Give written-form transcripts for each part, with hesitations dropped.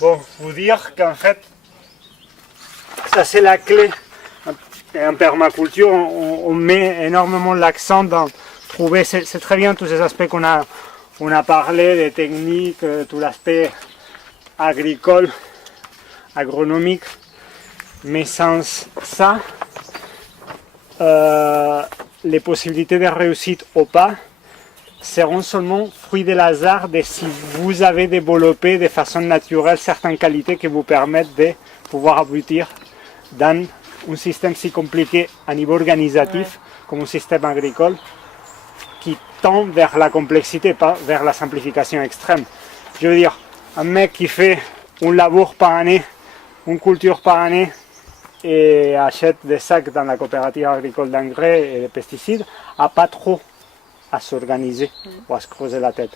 Bon, vous dire qu'en fait, ça c'est la clé. En permaculture, on met énormément l'accent dans trouver, c'est très bien tous ces aspects qu'on a parlé, des techniques, tout l'aspect agricole, agronomique, mais sans ça, les possibilités de réussite ou pas seront seulement fruits de hasard de si vous avez développé de façon naturelle certaines qualités qui vous permettent de pouvoir aboutir dans un système si compliqué à niveau organisatif comme un système agricole qui tend vers la complexité, pas vers la simplification extrême. Je veux dire, un mec qui fait un labour par année, une culture par année et achète des sacs dans la coopérative agricole d'engrais et de pesticides, n'a pas trop à s'organiser ou à se creuser la tête.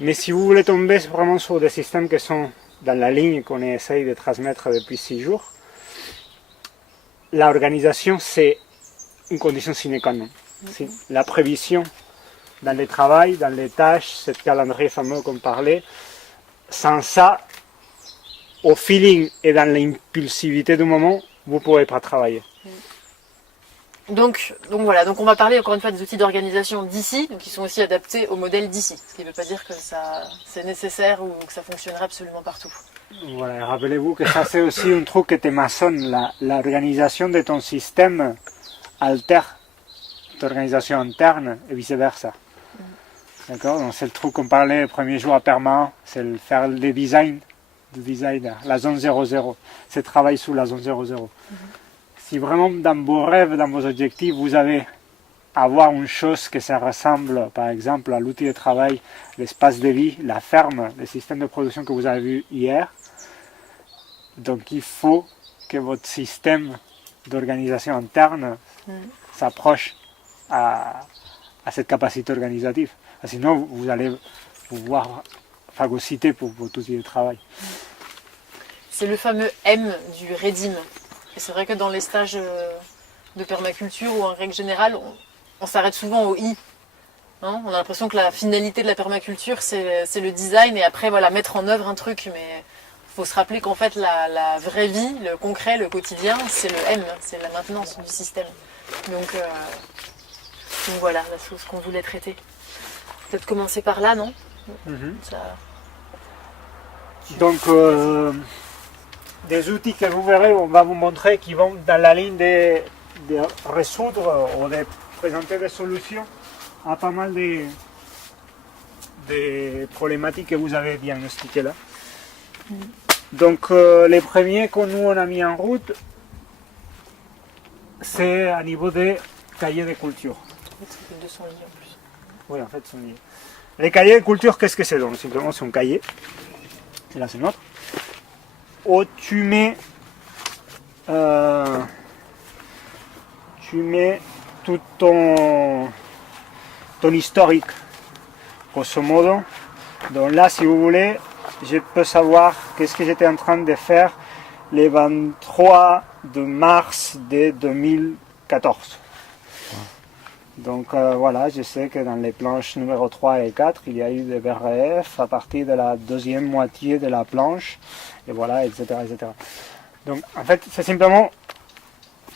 Mais si vous voulez tomber vraiment sur des systèmes qui sont dans la ligne qu'on essaye de transmettre depuis 6 jours, l'organisation c'est une condition sine qua non. La prévision dans le travail, dans les tâches, ce calendrier fameux qu'on parlait, sans ça, au feeling et dans l'impulsivité du moment, vous ne pourrez pas travailler. Donc voilà, donc on va parler encore une fois des outils d'organisation d'ici, qui sont aussi adaptés au modèle d'ici. Ce qui ne veut pas dire que c'est nécessaire ou que ça fonctionnerait absolument partout. Voilà, rappelez-vous que ça c'est aussi un truc que te maçonne, l'organisation de ton système altère ton organisation interne et vice-versa. D'accord? Donc c'est le truc qu'on parlait le premier jour à Perma, c'est faire le design, la zone 00, c'est travailler sous la zone 00. Si vraiment dans vos rêves, dans vos objectifs, vous avez avoir une chose que ça ressemble par exemple à l'outil de travail, l'espace de vie, la ferme, le système de production que vous avez vu hier, donc il faut que votre système d'organisation interne s'approche à cette capacité organisative. Sinon, vous allez vous voir phagocyté pour votre outil de travail. C'est le fameux M du REDIM. Et c'est vrai que dans les stages de permaculture ou en règle générale, on s'arrête souvent au I. Hein, on a l'impression que la finalité de la permaculture, c'est le design et après voilà, mettre en œuvre un truc. Mais il faut se rappeler qu'en fait, la vraie vie, le concret, le quotidien, c'est le M, c'est la maintenance du système. Donc voilà, c'est ce qu'on voulait traiter. Peut-être commencer par là, non? Donc, des outils que vous verrez, on va vous montrer qui vont dans la ligne de résoudre ou de présenter des solutions à pas mal de problématiques que vous avez diagnostiquées là. Donc, les premiers que nous on a mis en route, c'est à niveau des cahiers de culture. C'est 200 lignes en plus. Oui, en fait, c'est liés. Les cahiers de culture, qu'est-ce que c'est donc? Simplement, c'est un cahier. Et là, c'est notre. Où tu mets tout ton historique, grosso modo. Donc là, si vous voulez, je peux savoir qu'est-ce que j'étais en train de faire le 23 de mars de 2014. Donc voilà, je sais que dans les planches numéro 3 et 4, il y a eu des VRF à partir de la deuxième moitié de la planche, et voilà, etc. etc. Donc en fait, c'est simplement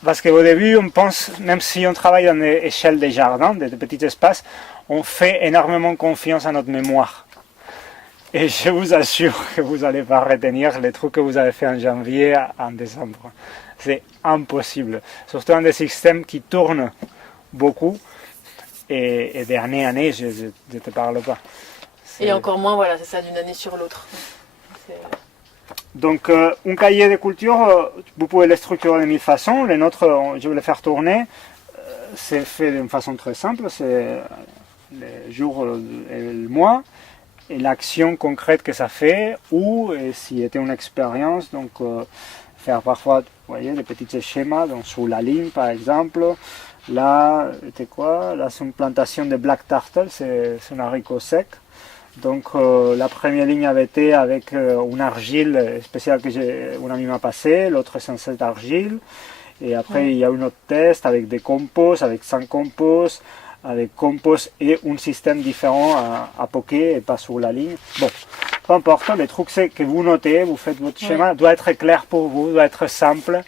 parce qu'au début, on pense, même si on travaille dans des échelles de jardin, de petits espaces, on fait énormément confiance à notre mémoire. Et je vous assure que vous n'allez pas retenir les trucs que vous avez fait en janvier, en décembre. C'est impossible. Surtout dans des systèmes qui tournent beaucoup et d'année en année, je ne te parle pas. Et encore moins, voilà, c'est ça, d'une année sur l'autre. Donc, un cahier de culture, vous pouvez le structurer de 1000 façons. Les nôtres, je vais le faire tourner. C'est fait d'une façon très simple. C'est le jour et le mois et l'action concrète que ça fait, ou s'il était une expérience, donc faire parfois, vous voyez, des petits schémas, donc sur la ligne par exemple. Là, c'était quoi? Là, c'est une plantation de black turtle, c'est un haricot sec. Donc la première ligne avait été avec une argile spéciale que un ami m'a passé, l'autre sans cette argile. Et après il y a un autre test avec des composts, avec 100 composts, avec compost et un système différent à poker et pas sur la ligne. Bon, peu importe, le truc c'est que vous notez, vous faites votre schéma, doit être clair pour vous, doit être simple.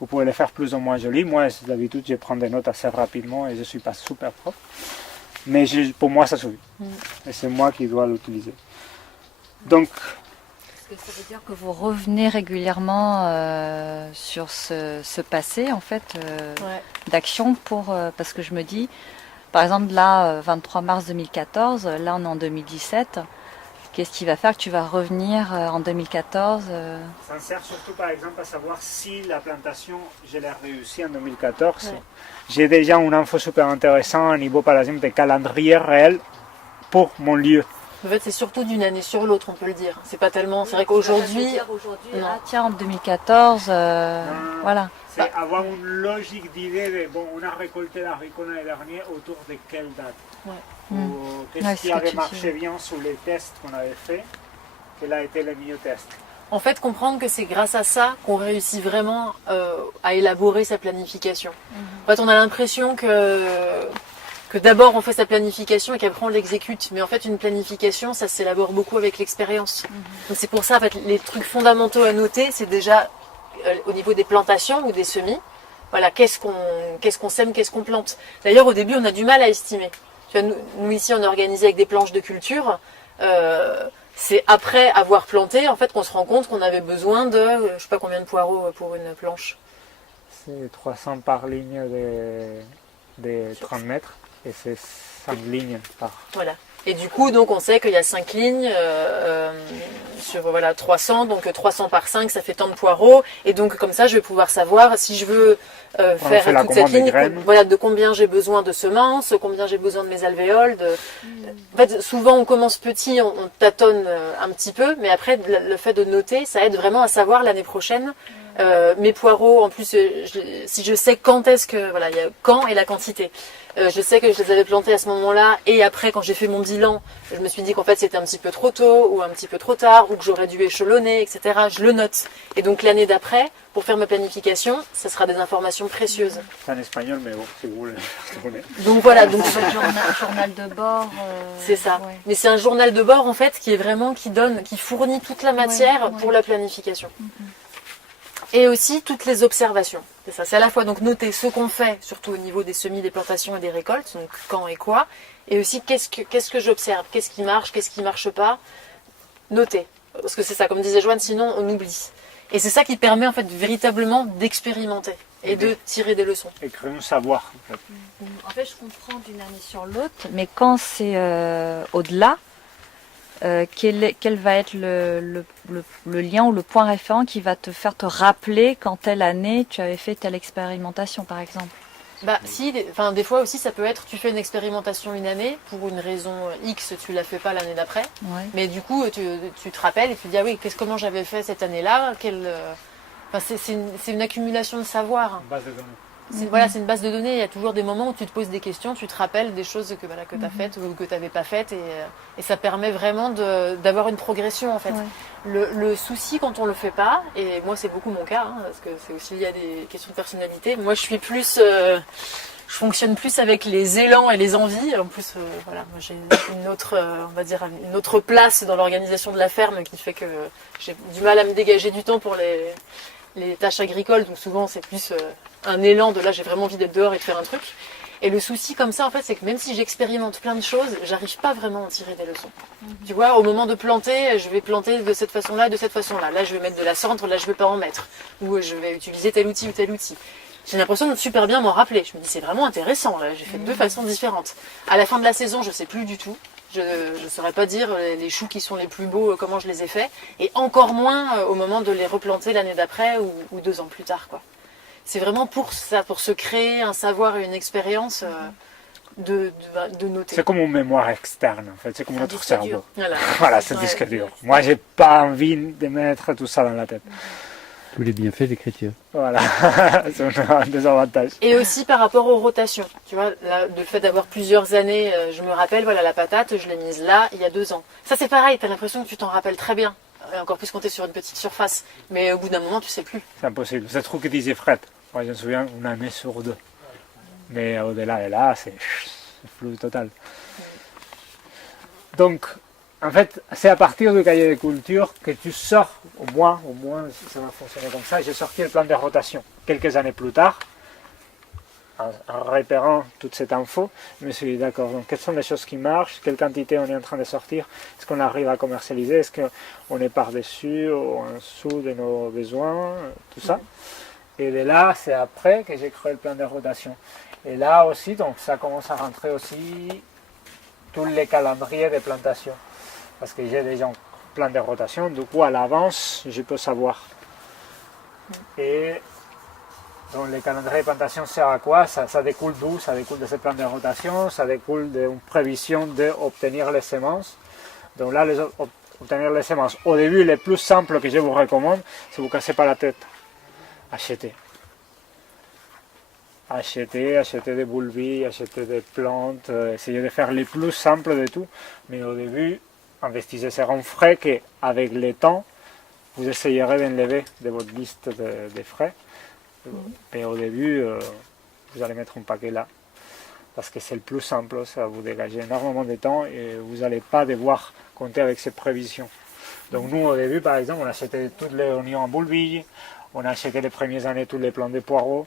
Vous pouvez le faire plus ou moins joli. Moi, d'habitude, je prends des notes assez rapidement et je ne suis pas super prof. Mais pour moi, ça suffit. Et c'est moi qui dois l'utiliser. Donc, est-ce que ça veut dire que vous revenez régulièrement sur ce passé en fait d'action parce que je me dis, par exemple là, 23 mars 2014, là on est en 2017, qu'est-ce qui va faire que tu vas revenir en 2014 Ça sert surtout par exemple à savoir si la plantation, je l'ai réussi en 2014. Ouais. J'ai déjà une info super intéressante au niveau par exemple des calendriers réels pour mon lieu. En fait, c'est surtout d'une année sur l'autre, on peut le dire. C'est pas tellement. C'est vrai qu'aujourd'hui. Ah, tiens, en 2014, voilà. C'est avoir une logique d'idée de bon, on a récolté la récolte l'année dernière autour de quelle date. Ouais. Ou qu'est-ce qui avait marché bien sur les tests qu'on avait fait, quel a été le mieux test. En fait, comprendre que c'est grâce à ça qu'on réussit vraiment à élaborer sa planification. En fait, on a l'impression que d'abord on fait sa planification et qu'après on l'exécute. Mais en fait, une planification, ça s'élabore beaucoup avec l'expérience. Donc c'est pour ça, en fait, les trucs fondamentaux à noter, c'est déjà au niveau des plantations ou des semis. Voilà, qu'est-ce qu'on sème, qu'est-ce qu'on plante. D'ailleurs, au début, on a du mal à estimer. Tu vois, nous ici, on est organisé avec des planches de culture. C'est après avoir planté, en fait, qu'on se rend compte qu'on avait besoin de, je sais pas combien de poireaux pour une planche. C'est 300 par ligne de 30 mètres. Et c'est 5 lignes par... Voilà. Et du coup, donc, on sait qu'il y a 5 lignes sur 300. Donc 300 par 5, ça fait tant de poireaux. Et donc, comme ça, je vais pouvoir savoir si je veux faire toute cette ligne, de combien j'ai besoin de semences, combien j'ai besoin de mes alvéoles. En fait, souvent, on commence petit, on tâtonne un petit peu. Mais après, le fait de noter, ça aide vraiment à savoir l'année prochaine. Mes poireaux, en plus, si je sais quand est-ce que... Voilà, il y a quand et la quantité. Je sais que je les avais plantés à ce moment-là et après quand j'ai fait mon bilan, je me suis dit qu'en fait c'était un petit peu trop tôt ou un petit peu trop tard ou que j'aurais dû échelonner, etc. Je le note. Et donc l'année d'après, pour faire ma planification, ça sera des informations précieuses. C'est en espagnol, mais bon, si vous voulez. Donc voilà. Donc journal de bord. C'est ça. Ouais. Mais c'est un journal de bord en fait qui est vraiment qui fournit toute la matière pour la planification. Et aussi toutes les observations. C'est ça. C'est à la fois donc noter ce qu'on fait, surtout au niveau des semis, des plantations et des récoltes, donc quand et quoi, et aussi qu'est-ce que j'observe, qu'est-ce qui marche pas, noter. Parce que c'est ça, comme disait Joanne, sinon on oublie. Et c'est ça qui permet en fait véritablement d'expérimenter et de tirer des leçons. Et créer un savoir. En fait, je comprends d'une année sur l'autre, mais quand c'est au-delà, quel va être le lien ou le point référent qui va te faire te rappeler quand telle année tu avais fait telle expérimentation par exemple? Des fois aussi ça peut être tu fais une expérimentation une année, pour une raison X tu la fais pas l'année d'après, mais du coup tu te rappelles et tu te dis ah oui, comment j'avais fait cette année-là, c'est une accumulation de savoir. Une base de données. C'est une base de données, il y a toujours des moments où tu te poses des questions, tu te rappelles des choses que tu as faites ou que tu n'avais pas faites et ça permet vraiment d'avoir une progression en fait. Ouais. Le souci quand on ne le fait pas, et moi c'est beaucoup mon cas, parce que c'est aussi lié à des questions de personnalité, moi je suis plus... je fonctionne plus avec les élans et les envies. En plus, moi j'ai une autre place dans l'organisation de la ferme qui fait que j'ai du mal à me dégager du temps pour les tâches agricoles, donc souvent c'est plus un élan de là j'ai vraiment envie d'être dehors et de faire un truc. Et le souci comme ça en fait c'est que même si j'expérimente plein de choses, j'arrive pas vraiment à en tirer des leçons. Tu vois, au moment de planter, je vais planter de cette façon-là, de cette façon-là. Là je vais mettre de la cendre, là je vais pas en mettre. Ou je vais utiliser tel outil ou tel outil. J'ai l'impression de super bien m'en rappeler. Je me dis c'est vraiment intéressant, là j'ai fait de deux façons différentes. À la fin de la saison je sais plus du tout. Je ne saurais pas dire les choux qui sont les plus beaux, comment je les ai faits, et encore moins au moment de les replanter l'année d'après ou 2 ans plus tard, quoi. C'est vraiment pour ça, pour se créer un savoir et une expérience de noter. C'est comme une mémoire externe, en fait, c'est comme notre cerveau. Voilà, c'est disque dur. Moi, j'ai pas envie de mettre tout ça dans la tête. Tous les bienfaits de l'écriture. Voilà, c'est un des avantages. Et aussi par rapport aux rotations. Tu vois, là, le fait d'avoir plusieurs années, je me rappelle, voilà, la patate, je l'ai mise là il y a 2 ans. Ça, c'est pareil, tu as l'impression que tu t'en rappelles très bien. Et encore plus quand tu es sur une petite surface. Mais au bout d'un moment, tu sais plus. C'est impossible. C'est trop que disait Fred. Moi, je me souviens, une année sur 2. Mais au-delà de là, c'est flou total. Donc, en fait, c'est à partir du cahier de culture que tu sors, au moins ça va fonctionner comme ça. J'ai sorti le plan de rotation quelques années plus tard, en repérant toute cette info. Je me suis dit, d'accord, donc quelles sont les choses qui marchent, quelle quantité on est en train de sortir, est-ce qu'on arrive à commercialiser, est-ce qu'on est par-dessus ou en dessous de nos besoins, tout ça. Et de là, c'est après que j'ai créé le plan de rotation. Et là aussi, donc ça commence à rentrer aussi tous les calendriers de plantation. Parce que j'ai déjà un plan de rotation, du coup à l'avance, je peux savoir. Et donc les calendriers de plantation servent à quoi? Ça découle d'où? Ça découle de ce plan de rotation, ça découle d'une prévision d'obtenir les semences. Donc là, obtenir les semences. Au début, le plus simple que je vous recommande, c'est vous ne cassez pas la tête. Achetez des boulevilles, achetez des plantes, essayez de faire les plus simples de tout. Mais au début, investissez ces ronds frais qu'avec le temps, vous essayerez d'enlever de votre liste de frais. Mais au début, vous allez mettre un paquet là. Parce que c'est le plus simple, ça va vous dégager énormément de temps et vous n'allez pas devoir compter avec ces prévisions. Donc nous, au début, par exemple, on achetait tous les oignons en boulevilles, on a acheté les premières années tous les plants de poireaux,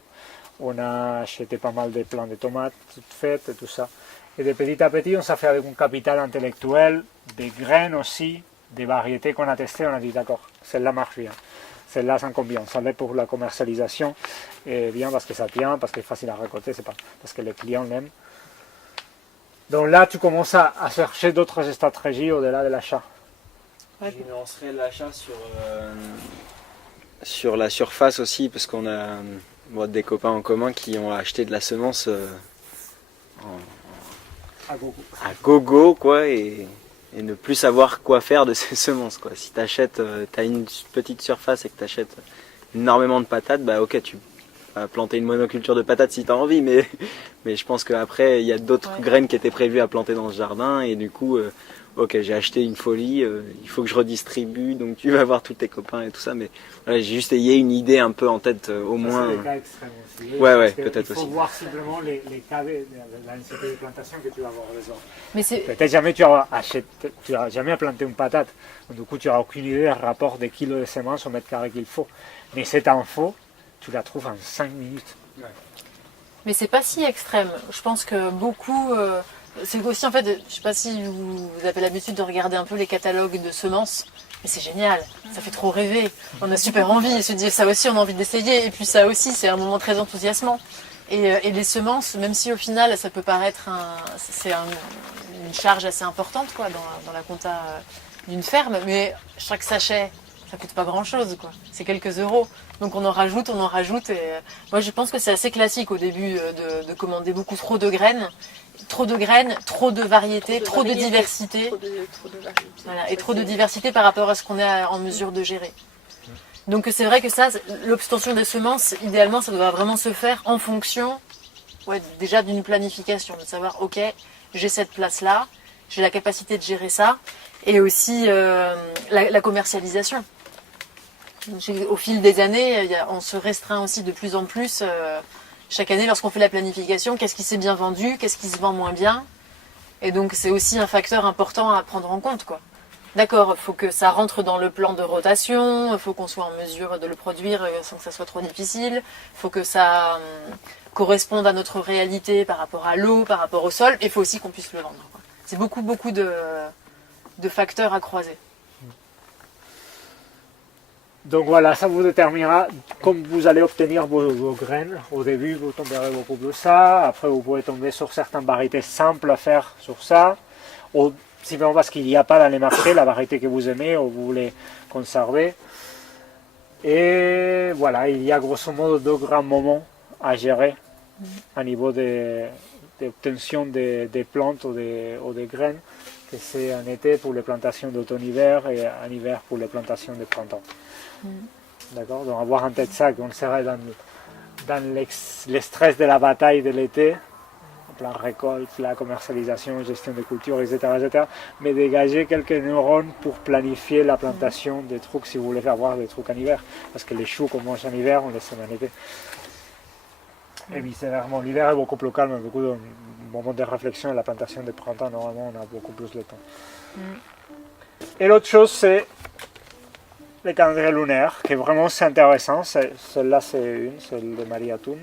on a acheté pas mal de plants de tomates toutes faites et tout ça. Et de petit à petit, on s'est fait avec un capital intellectuel, des graines aussi, des variétés qu'on a testées, on a dit d'accord, celle-là marche bien, celle-là ça convient, ça l'est pour la commercialisation, et bien parce que ça tient, parce que c'est facile à récolter, c'est pas parce que les clients l'aiment. Donc là, tu commences à chercher d'autres stratégies au-delà de l'achat. Ouais. Je nuancerai l'achat sur la surface aussi, parce qu'on a des copains en commun qui ont acheté de la semence à gogo, quoi, et ne plus savoir quoi faire de ces semences, quoi. Si tu achètes, tu as une petite surface et que tu achètes énormément de patates, bah ok, tu vas planter une monoculture de patates si tu as envie, mais je pense qu'après il y a d'autres graines qui étaient prévues à planter dans ce jardin, et du coup ok, j'ai acheté une folie, il faut que je redistribue, donc tu vas voir tous tes copains et tout ça, mais voilà, j'ai juste ayé une idée un peu en tête au moins. C'est des cas extrêmes aussi. Ouais, peut-être aussi. Il faut voir simplement les cas de la densité de plantation que tu vas avoir besoin. Mais peut-être jamais tu n'auras jamais planté une patate, du coup tu n'auras aucune idée du rapport des kilos de semences au mètre carré qu'il faut. Mais cette info, tu la trouves en 5 minutes. Ouais. Mais c'est pas si extrême. Je pense que beaucoup... c'est aussi en fait, je ne sais pas si vous avez l'habitude de regarder un peu les catalogues de semences, mais c'est génial, ça fait trop rêver, on a super envie, se dire ça aussi on a envie d'essayer, et puis ça aussi c'est un moment très enthousiasmant. Et les semences, même si au final ça peut paraître une charge assez importante quoi, dans la compta d'une ferme, mais chaque sachet ça coûte pas grand chose quoi, c'est quelques euros. Donc on en rajoute et moi je pense que c'est assez classique au début de commander beaucoup trop de graines, trop de variétés, trop de diversité. Voilà, et trop de diversité par rapport à ce qu'on est en mesure de gérer. Donc c'est vrai que ça, l'obtention des semences, idéalement ça doit vraiment se faire en fonction déjà d'une planification, de savoir ok, j'ai cette place là, j'ai la capacité de gérer ça, et aussi la commercialisation. Au fil des années, on se restreint aussi de plus en plus. Chaque année, lorsqu'on fait la planification, qu'est-ce qui s'est bien vendu, qu'est-ce qui se vend moins bien. Et donc, c'est aussi un facteur important à prendre en compte, quoi. D'accord, il faut que ça rentre dans le plan de rotation, il faut qu'on soit en mesure de le produire sans que ça soit trop difficile, il faut que ça corresponde à notre réalité par rapport à l'eau, par rapport au sol, et il faut aussi qu'on puisse le vendre, quoi. C'est beaucoup de facteurs à croiser. Donc voilà, ça vous déterminera comme vous allez obtenir vos graines. Au début, vous tomberez beaucoup de ça. Après, vous pouvez tomber sur certaines variétés simples à faire sur ça. Ou simplement parce qu'il n'y a pas dans les marchés la variété que vous aimez ou vous voulez conserver. Et voilà, il y a grosso modo 2 grands moments à gérer à niveau d'obtention des plantes ou des graines. Que c'est en été pour les plantations d'automne-hiver et en hiver pour les plantations de printemps. D'accord, donc avoir en tête ça, qu'on serait dans le stress de la bataille de l'été, plan récolte, la commercialisation, gestion des cultures, etc., mais dégager quelques neurones pour planifier la plantation des trucs si vous voulez faire voir des trucs en hiver, parce que les choux qu'on mange en hiver, on les sème en été. Et vice-versa, l'hiver est beaucoup plus calme, beaucoup de moments de réflexion, et la plantation de printemps, normalement, on a beaucoup plus de temps. Et l'autre chose, c'est les calendriers lunaires, qui vraiment c'est intéressant. Celle-là, c'est celle de Maria Thun,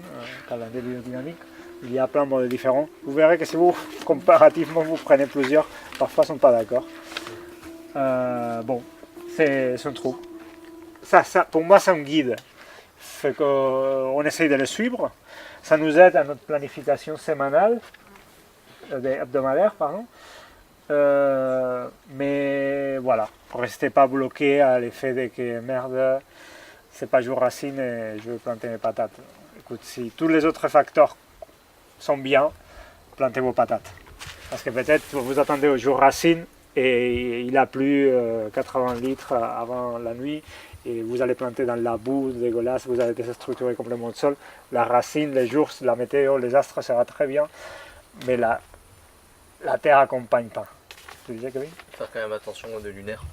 calendrier biodynamique. Il y a plein de modèles différents. Vous verrez que si vous, comparativement, vous prenez plusieurs, parfois ils ne sont pas d'accord. Bon, c'est un truc. Ça, pour moi, c'est un guide. Fait qu'on essaye de le suivre. Ça nous aide à notre planification sémanale, hebdomadaire, pardon. Mais voilà, restez pas bloqué à l'effet de que merde, c'est pas jour racine et je veux planter mes patates. Écoute, si tous les autres facteurs sont bien, plantez vos patates. Parce que peut-être vous attendez au jour racine et il a plu 80 litres avant la nuit et vous allez planter dans la boue dégueulasse, vous allez déstructurer complètement le sol. La racine, les jours, la météo, les astres, ça va très bien, mais la terre accompagne pas. Tu disais, Kevin? Faire quand même attention aux nœuds lunaires.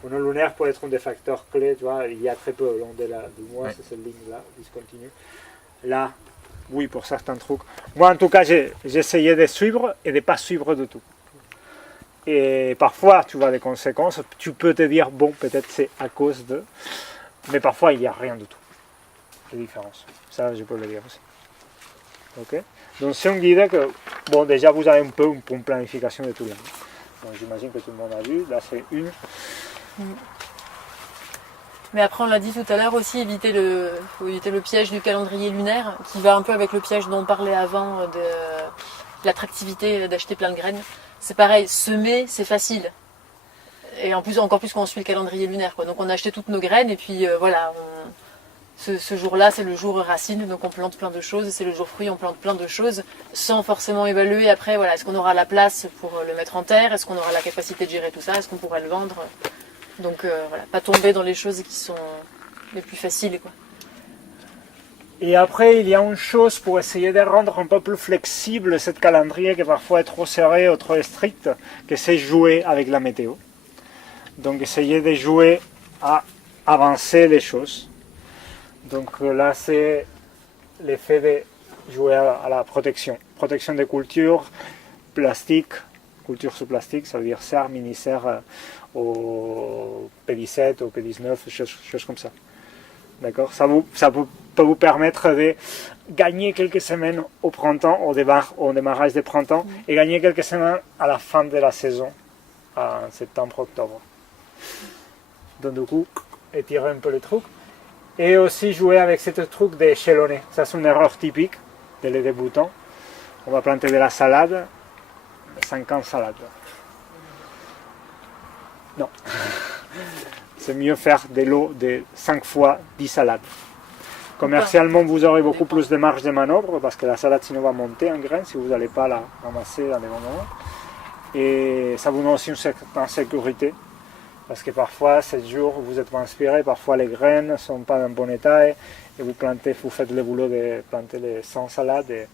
Pour le lunaire, pour être un des facteurs clés, tu vois, il y a très peu au long du mois, Ouais. c'est cette ligne-là, discontinue. Là, oui, pour certains trucs. Moi, en tout cas, j'ai essayé de suivre et de ne pas suivre du tout. Et parfois, tu vois des conséquences, tu peux te dire, bon, peut-être c'est à cause de... Mais parfois, il n'y a rien du tout de différence. Ça, je peux le dire aussi. Ok? Donc, c'est un guide que, bon, déjà, vous avez un peu une planification de tout l'année. Donc, j'imagine que tout le monde a vu. Là, c'est une. Mais après, on l'a dit tout à l'heure aussi, faut éviter le piège du calendrier lunaire, qui va un peu avec le piège dont on parlait avant de l'attractivité d'acheter plein de graines. C'est pareil, semer, c'est facile. Et en plus, encore plus quand on suit le calendrier lunaire, quoi. Donc on a acheté toutes nos graines et puis voilà, ce jour-là, c'est le jour racine, donc on plante plein de choses. C'est le jour fruit, on plante plein de choses, sans forcément évaluer après, voilà, est-ce qu'on aura la place pour le mettre en terre, est-ce qu'on aura la capacité de gérer tout ça, est-ce qu'on pourrait le vendre. Donc voilà, pas tomber dans les choses qui sont les plus faciles, quoi. Et après, il y a une chose pour essayer de rendre un peu plus flexible ce calendrier qui parfois est trop serré ou trop strict, que c'est jouer avec la météo. Donc essayer de jouer à avancer les choses. Donc là, c'est l'effet de jouer à la protection. Protection des cultures, plastique, culture sous plastique, ça veut dire serre, mini-serre au P17, au P19, choses comme ça. D'accord? Ça peut vous permettre de gagner quelques semaines au printemps, au démarrage des printemps, et gagner quelques semaines à la fin de la saison, en septembre, octobre. Donc du coup, étirer un peu le truc. Et aussi jouer avec ce truc d'échelonner. Ça, c'est une erreur typique des débutants. On va planter de la salade, 50 salades. Non. C'est mieux faire des lots de 5 fois 10 salades. Commercialement, vous aurez beaucoup plus de marge de manœuvre parce que la salade sinon va monter en graines si vous n'allez pas la ramasser dans des bons moments. Et ça vous donne aussi une certaine sécurité parce que parfois, 7 jours, vous êtes inspiré, parfois les graines ne sont pas en bon état et vous faites le boulot de planter les 100 salades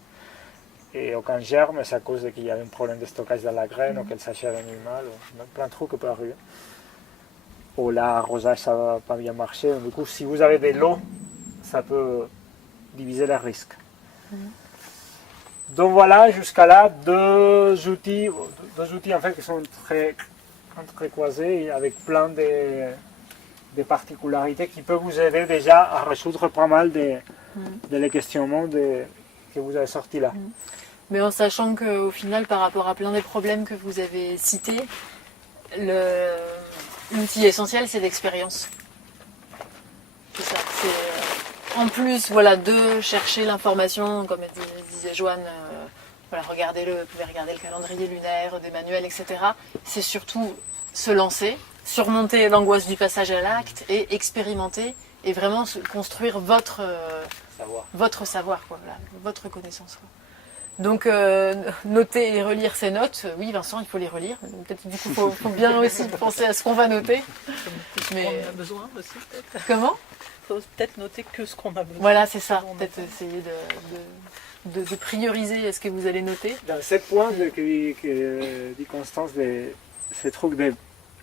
et aucun germe, c'est à cause qu'il y a un problème de stockage dans la graine ou qu'elle s'achève animale, ou plein de trucs qui peuvent arriver. Ou l'arrosage, ça va pas bien marcher. Du coup, si vous avez des lots, ça peut diviser les risques. Donc voilà, jusqu'à là, deux outils en fait qui sont très entrecroisés avec plein de particularités qui peuvent vous aider déjà à résoudre pas mal de les questionnements que vous avez sortis là. Mais en sachant qu'au final, par rapport à plein des problèmes que vous avez cités, l'outil essentiel, c'est l'expérience. C'est ça. En plus, voilà, de chercher l'information, comme disait Joanne, voilà, vous pouvez regarder le calendrier lunaire, des manuels, etc. C'est surtout se lancer, surmonter l'angoisse du passage à l'acte et expérimenter et vraiment construire votre savoir, quoi, voilà, votre connaissance, quoi. Donc noter et relire ces notes, oui Vincent, il faut les relire. Peut-être du coup faut bien aussi penser à ce qu'on va noter. Mais on a besoin aussi peut-être. Comment? Il faut peut-être noter que ce qu'on a besoin. Voilà, c'est ça. Peut-être essayer de prioriser ce que vous allez noter. Dans ce point que dit Constance, ces trucs de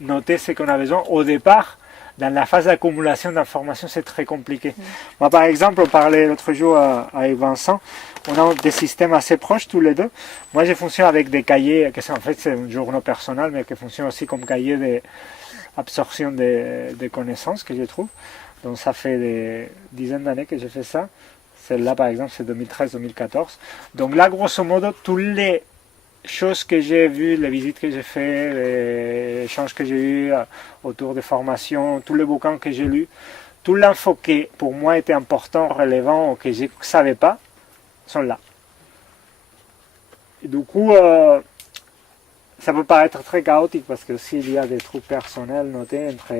noter ce qu'on a besoin, au départ, dans la phase d'accumulation d'informations, c'est très compliqué. Moi, par exemple, on parlait l'autre jour avec Vincent, on a des systèmes assez proches tous les deux. Moi, je fonctionne avec des cahiers, en fait, c'est un journal personnel, mais qui fonctionne aussi comme cahier absorption des connaissances que je trouve. Donc ça fait des dizaines d'années que je fais ça. Celle-là, par exemple, c'est 2013-2014. Donc là, grosso modo, toutes les choses que j'ai vues, les visites que j'ai faites, les échanges que j'ai eus autour des formations, tous les bouquins que j'ai lus, toute l'info qui pour moi était important, relevant ou que je ne savais pas, sont là. Et du coup, ça peut paraître très chaotique parce que s'il y a des trucs personnels notés entre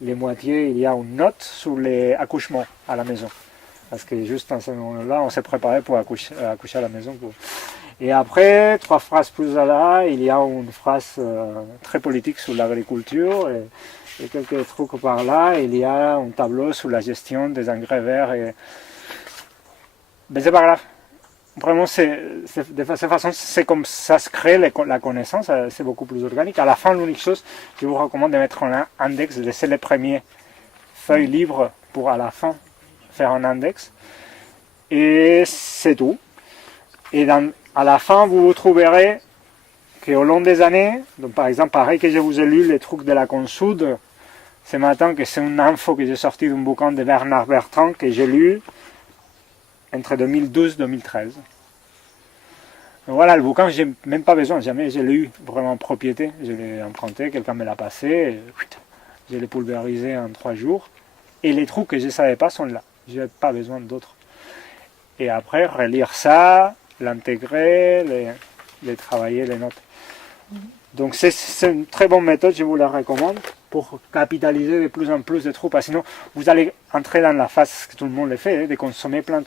les moitiés, il y a une note sur les accouchements à la maison. Parce que juste en ce moment-là, on s'est préparé pour accoucher à la maison. Et après, 3 phrases plus là, il y a une phrase très politique sur l'agriculture et quelques trucs par là. Il y a un tableau sur la gestion des engrais verts. Mais c'est pas grave. Vraiment, de cette façon, c'est comme ça se crée la connaissance, c'est beaucoup plus organique. À la fin, l'unique chose, je vous recommande de mettre un index, de laisser les premiers feuilles libres pour à la fin faire un index. Et c'est tout. Et à la fin, vous trouverez qu'au long des années, donc par exemple, pareil que je vous ai lu les trucs de la Consoude ce matin, que c'est une info que j'ai sortie d'un bouquin de Bernard Bertrand que j'ai lu entre 2012 et 2013. Voilà, le bouquin, j'ai même pas besoin, jamais je l'ai eu vraiment en propriété. Je l'ai emprunté, quelqu'un me l'a passé, je l'ai pulvérisé en 3 jours. Et les trucs que je ne savais pas sont là. Je n'ai pas besoin d'autres. Et après, relire ça, l'intégrer, les travailler, les notes. Donc c'est une très bonne méthode, je vous la recommande, pour capitaliser de plus en plus de trucs. Parce que sinon, vous allez entrer dans la phase que tout le monde le fait, de consommer plein de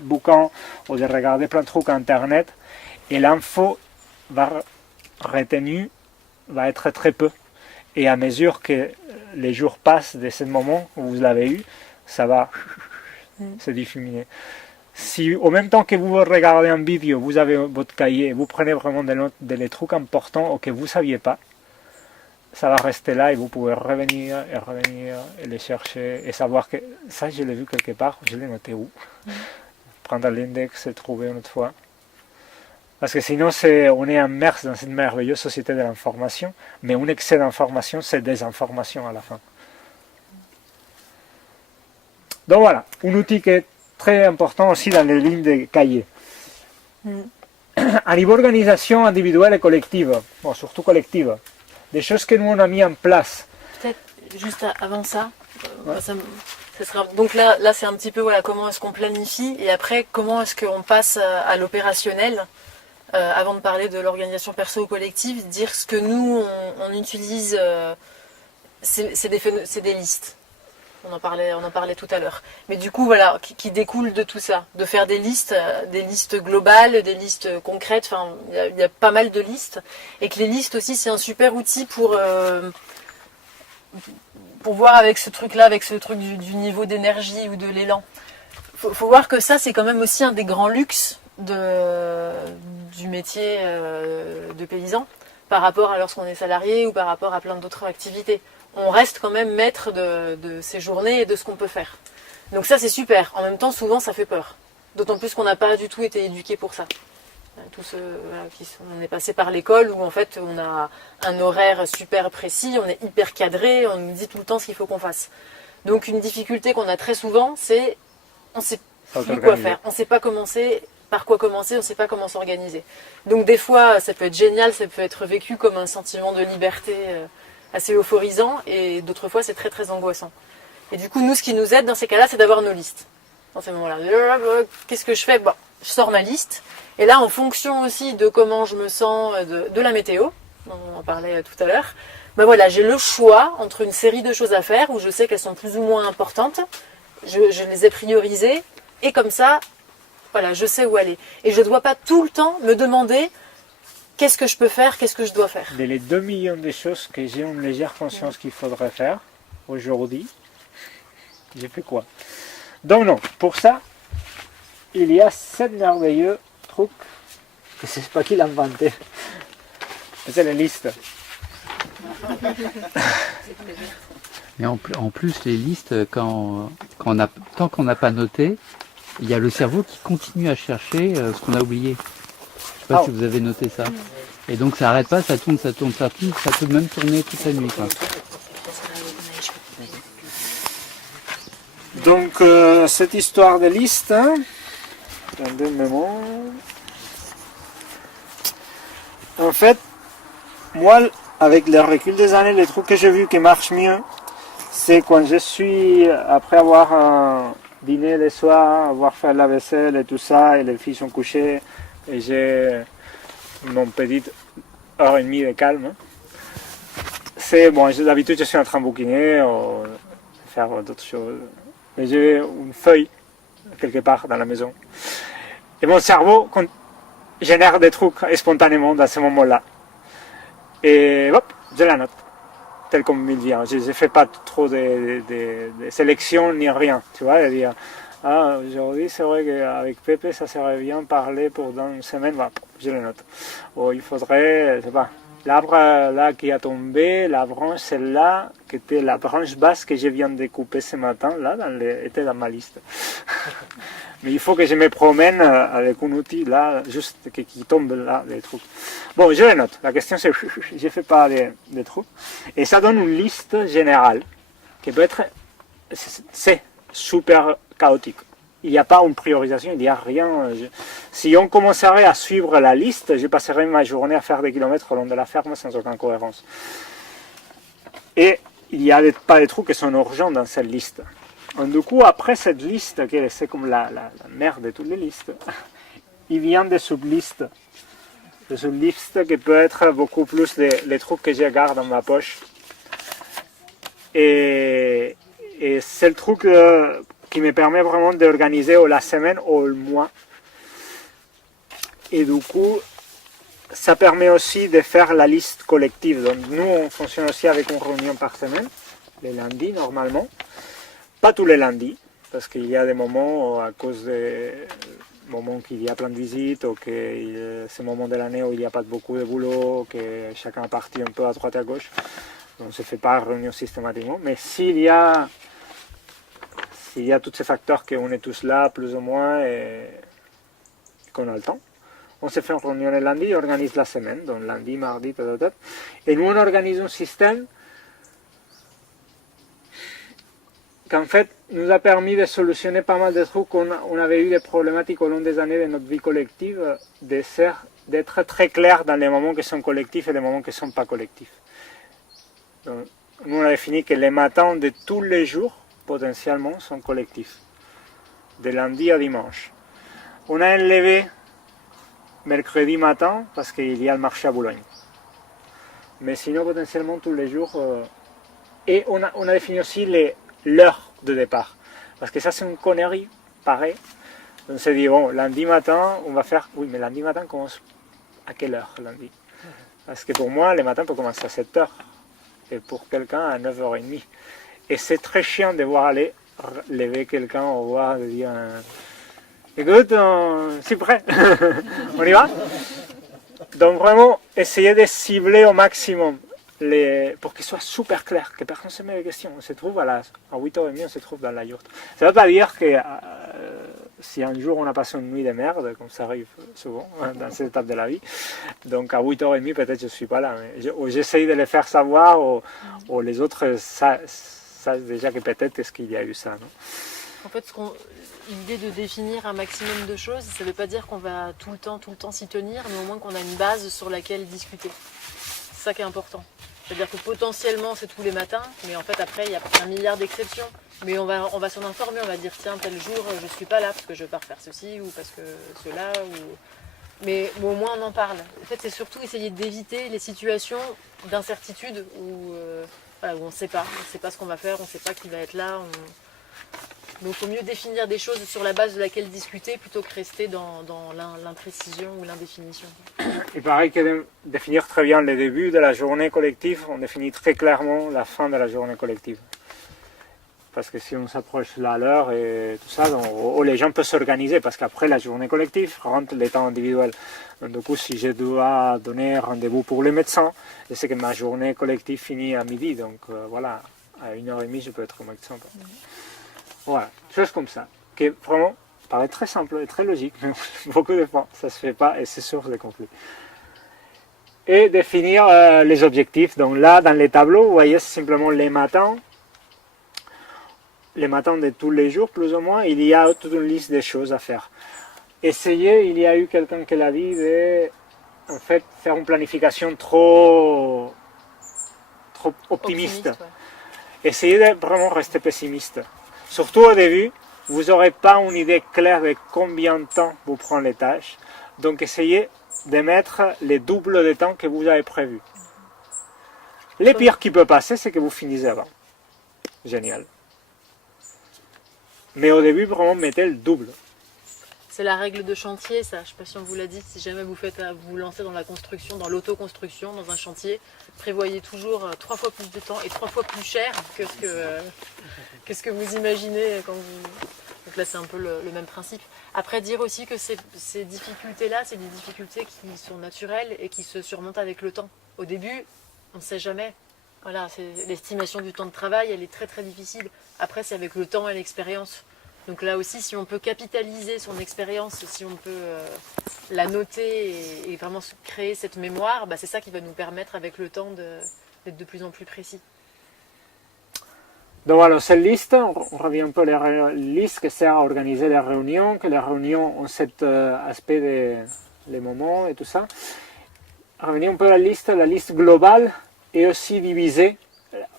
bouquins ou de regarder plein de trucs Internet. Et l'info retenue va être très peu. Et à mesure que les jours passent de ce moment où vous l'avez eu, ça va se diffuser. Si au même temps que vous regardez une vidéo, vous avez votre cahier, vous prenez vraiment des notes, des trucs importants ou que vous ne saviez pas, ça va rester là et vous pouvez revenir et les chercher et savoir que ça, je l'ai vu quelque part, je l'ai noté où. Prendre l'index et trouver une autre fois. Parce que sinon, on est immerse dans cette merveilleuse société de l'information, mais un excès d'information, c'est désinformation à la fin. Donc voilà, un outil qui est très important aussi dans les lignes de cahier. À niveau organisation individuelle et collective, bon, surtout collective, des choses que nous on a mis en place. Peut-être juste avant ça, ça sera, donc là c'est un petit peu voilà, comment est-ce qu'on planifie et après comment est-ce qu'on passe à l'opérationnel. Avant de parler de l'organisation perso ou collective, dire ce que nous on utilise, c'est des listes. On en parlait tout à l'heure. Mais du coup, voilà, qui découle de tout ça, de faire des listes globales, des listes concrètes. Enfin, il y a pas mal de listes, et que les listes aussi, c'est un super outil pour voir avec ce truc-là, avec ce truc du niveau d'énergie ou de l'élan. Faut voir que ça, c'est quand même aussi un des grands luxes du métier de paysan par rapport à lorsqu'on est salarié ou par rapport à plein d'autres activités. On reste quand même maître de ses journées et de ce qu'on peut faire. Donc ça c'est super. En même temps souvent ça fait peur. D'autant plus qu'on n'a pas du tout été éduqué pour ça. Tous ceux on est passé par l'école où en fait on a un horaire super précis, on est hyper cadré, on nous dit tout le temps ce qu'il faut qu'on fasse. Donc une difficulté qu'on a très souvent, c'est on ne sait plus quoi faire. On ne sait pas par quoi commencer, on ne sait pas comment s'organiser. Donc des fois ça peut être génial, ça peut être vécu comme un sentiment de liberté assez euphorisant, et d'autres fois c'est très très angoissant. Et du coup nous ce qui nous aide dans ces cas-là, c'est d'avoir nos listes. Dans ces moments-là, qu'est-ce que je fais? Bon, je sors ma liste, et là en fonction aussi de comment je me sens, de la météo, on en parlait tout à l'heure, ben voilà, j'ai le choix entre une série de choses à faire où je sais qu'elles sont plus ou moins importantes, je les ai priorisées, et comme ça, voilà, je sais où aller. Et je ne dois pas tout le temps me demander qu'est-ce que je peux faire, qu'est-ce que je dois faire. De les 2 millions de choses que j'ai une légère conscience qu'il faudrait faire aujourd'hui, j'ai fait quoi? Donc non, pour ça, il y a 7 merveilleux trucs que c'est pas qui l'a inventé. C'est la liste. Mais en plus, les listes, tant qu'on n'a pas noté, il y a le cerveau qui continue à chercher ce qu'on a oublié. Je ne sais pas si vous avez noté ça. Et donc ça n'arrête pas, ça tourne, ça peut même tourner toute la nuit, quoi. Donc, cette histoire de liste, hein, attendez un moment. En fait, moi, avec le recul des années, les trucs que j'ai vus qui marchent mieux, c'est quand je suis, après avoir dîné le soir, avoir fait la vaisselle et tout ça, et les filles sont couchées, et j'ai mon petit heure et demie de calme. C'est bon, d'habitude je suis en train de bouquiner ou faire d'autres choses. Mais j'ai une feuille quelque part dans la maison. Et mon cerveau génère des trucs spontanément dans ce moment-là. Et hop, je la note, tel comme il vient. Je ne fais pas trop de sélection ni rien, tu vois, de dire, ah, aujourd'hui c'est vrai qu'avec Pépé ça serait bien parler pour dans une semaine, bah, je le note. Ou il faudrait, je sais pas, l'arbre là qui a tombé, la branche celle-là, qui était la branche basse que je viens de couper ce matin, là, était dans ma liste. Mais il faut que je me promène avec un outil là, juste qui tombe là, des trucs. Bon, je les note. La question c'est, je ne fais pas des trucs. Et ça donne une liste générale qui peut être, c'est super chaotique. Il n'y a pas une priorisation, il n'y a rien. Si on commencerait à suivre la liste, je passerais ma journée à faire des kilomètres au long de la ferme sans aucune cohérence. Et il n'y a pas des trucs qui sont urgents dans cette liste. Donc, du coup, après cette liste, c'est comme la merde de toutes les listes, il vient des sub-listes. Des sub-listes qui peuvent être beaucoup plus les trucs que je garde dans ma poche. Et c'est le truc qui me permet vraiment d'organiser la semaine ou le mois. Et du coup, ça permet aussi de faire la liste collective. Donc nous, on fonctionne aussi avec une réunion par semaine, les lundis normalement. Pas tous les lundis, parce qu'il y a des moments, à cause des moments qu'il y a plein de visites, ou que c'est moments de l'année où il n'y a pas beaucoup de boulot, que chacun est parti un peu à droite et à gauche. On ne se fait pas réunion systématiquement. Mais s'il y a tous ces facteurs qu'on est tous là, plus ou moins, et qu'on a le temps, on se fait une réunion le lundi et organise la semaine, donc lundi, mardi, et nous on organise un système qu'en fait nous a permis de solutionner pas mal de trucs qu'on avait eu des problématiques au long des années de notre vie collective, d'être très clair dans les moments qui sont collectifs et les moments qui ne sont pas collectifs. Donc, nous on a défini que les matins de tous les jours, potentiellement, sont collectifs, de lundi à dimanche. On a enlevé mercredi matin parce qu'il y a le marché à Boulogne. Mais sinon, potentiellement, tous les jours. Et on a défini aussi l'heure de départ. Parce que ça, c'est une connerie, pareil. On s'est dit, bon, lundi matin, on va faire... Oui, mais lundi matin commence à quelle heure, lundi? Parce que pour moi, le matin peut commencer à 7h. Et pour quelqu'un, à 9h30. Et c'est très chiant de voir aller lever quelqu'un au revoir, de dire... Écoute, c'est prêt, on y va? Donc vraiment, essayer de cibler au maximum pour qu'il soit super clair, que personne ne se mette des questions. On se trouve à 8h30, on se trouve dans la yourte. Ça ne veut pas dire que si un jour on a passé une nuit de merde, comme ça arrive souvent dans cette étape de la vie, donc à 8h30 peut-être je ne suis pas là. J'essaye de les faire savoir, ou les autres savent déjà que peut-être est-ce qu'il y a eu ça. Non? En fait, l'idée de définir un maximum de choses, ça ne veut pas dire qu'on va tout le temps s'y tenir, mais au moins qu'on a une base sur laquelle discuter. C'est ça qui est important. C'est-à-dire que potentiellement c'est tous les matins, mais en fait après il y a un milliard d'exceptions. Mais on va s'en informer, on va dire tiens tel jour je ne suis pas là parce que je pars faire ceci ou parce que cela. Mais au moins on en parle. En fait c'est surtout essayer d'éviter les situations d'incertitude où on ne sait pas ce qu'on va faire, on ne sait pas qui va être là. Donc il faut mieux définir des choses sur la base de laquelle discuter plutôt que rester dans l'imprécision ou l'indéfinition. Il paraît que de définir très bien le début de la journée collective, on définit très clairement la fin de la journée collective. Parce que si on s'approche là à l'heure et tout ça, les gens peuvent s'organiser, parce qu'après la journée collective rentre les temps individuels. Donc, du coup, si je dois donner rendez-vous pour les médecins, je sais que ma journée collective finit à midi, donc voilà, à 1h30 je peux être au médecin. Voilà, choses comme ça, qui vraiment paraît très simple et très logique, mais beaucoup de fois ça ne se fait pas et c'est source de conflit. Et définir les objectifs. Donc là, dans les tableaux, vous voyez, c'est simplement les matins. les matins de tous les jours, plus ou moins, il y a toute une liste de choses à faire. Essayez, il y a eu quelqu'un qui l'a dit, de en fait, faire une planification trop optimiste. Ouais. Essayez de vraiment rester pessimiste. Surtout au début, vous n'aurez pas une idée claire de combien de temps vous prend les tâches. Donc essayez de mettre les doubles de temps que vous avez prévu. Le pire qui peut passer, c'est que vous finissez avant. Génial. Mais au début, vraiment, mettez le double. C'est la règle de chantier, ça. Je ne sais pas si on vous l'a dit. Si jamais vous lancez dans la construction, dans l'autoconstruction, dans un chantier, prévoyez toujours 3 fois plus de temps et 3 fois plus cher que ce que vous imaginez quand vous... Donc là, c'est un peu le même principe. Après, dire aussi que ces difficultés-là, c'est des difficultés qui sont naturelles et qui se surmontent avec le temps. Au début, on ne sait jamais. Voilà, l'estimation du temps de travail, elle est très très difficile. Après, c'est avec le temps et l'expérience. Donc là aussi, si on peut capitaliser son expérience, si on peut la noter et vraiment créer cette mémoire, bah c'est ça qui va nous permettre avec le temps d'être de plus en plus précis. Donc voilà, cette liste, on revient un peu à la liste qui sert à organiser les réunions, que les réunions ont cet aspect des moments et tout ça. Revenir un peu à la liste globale est aussi divisée.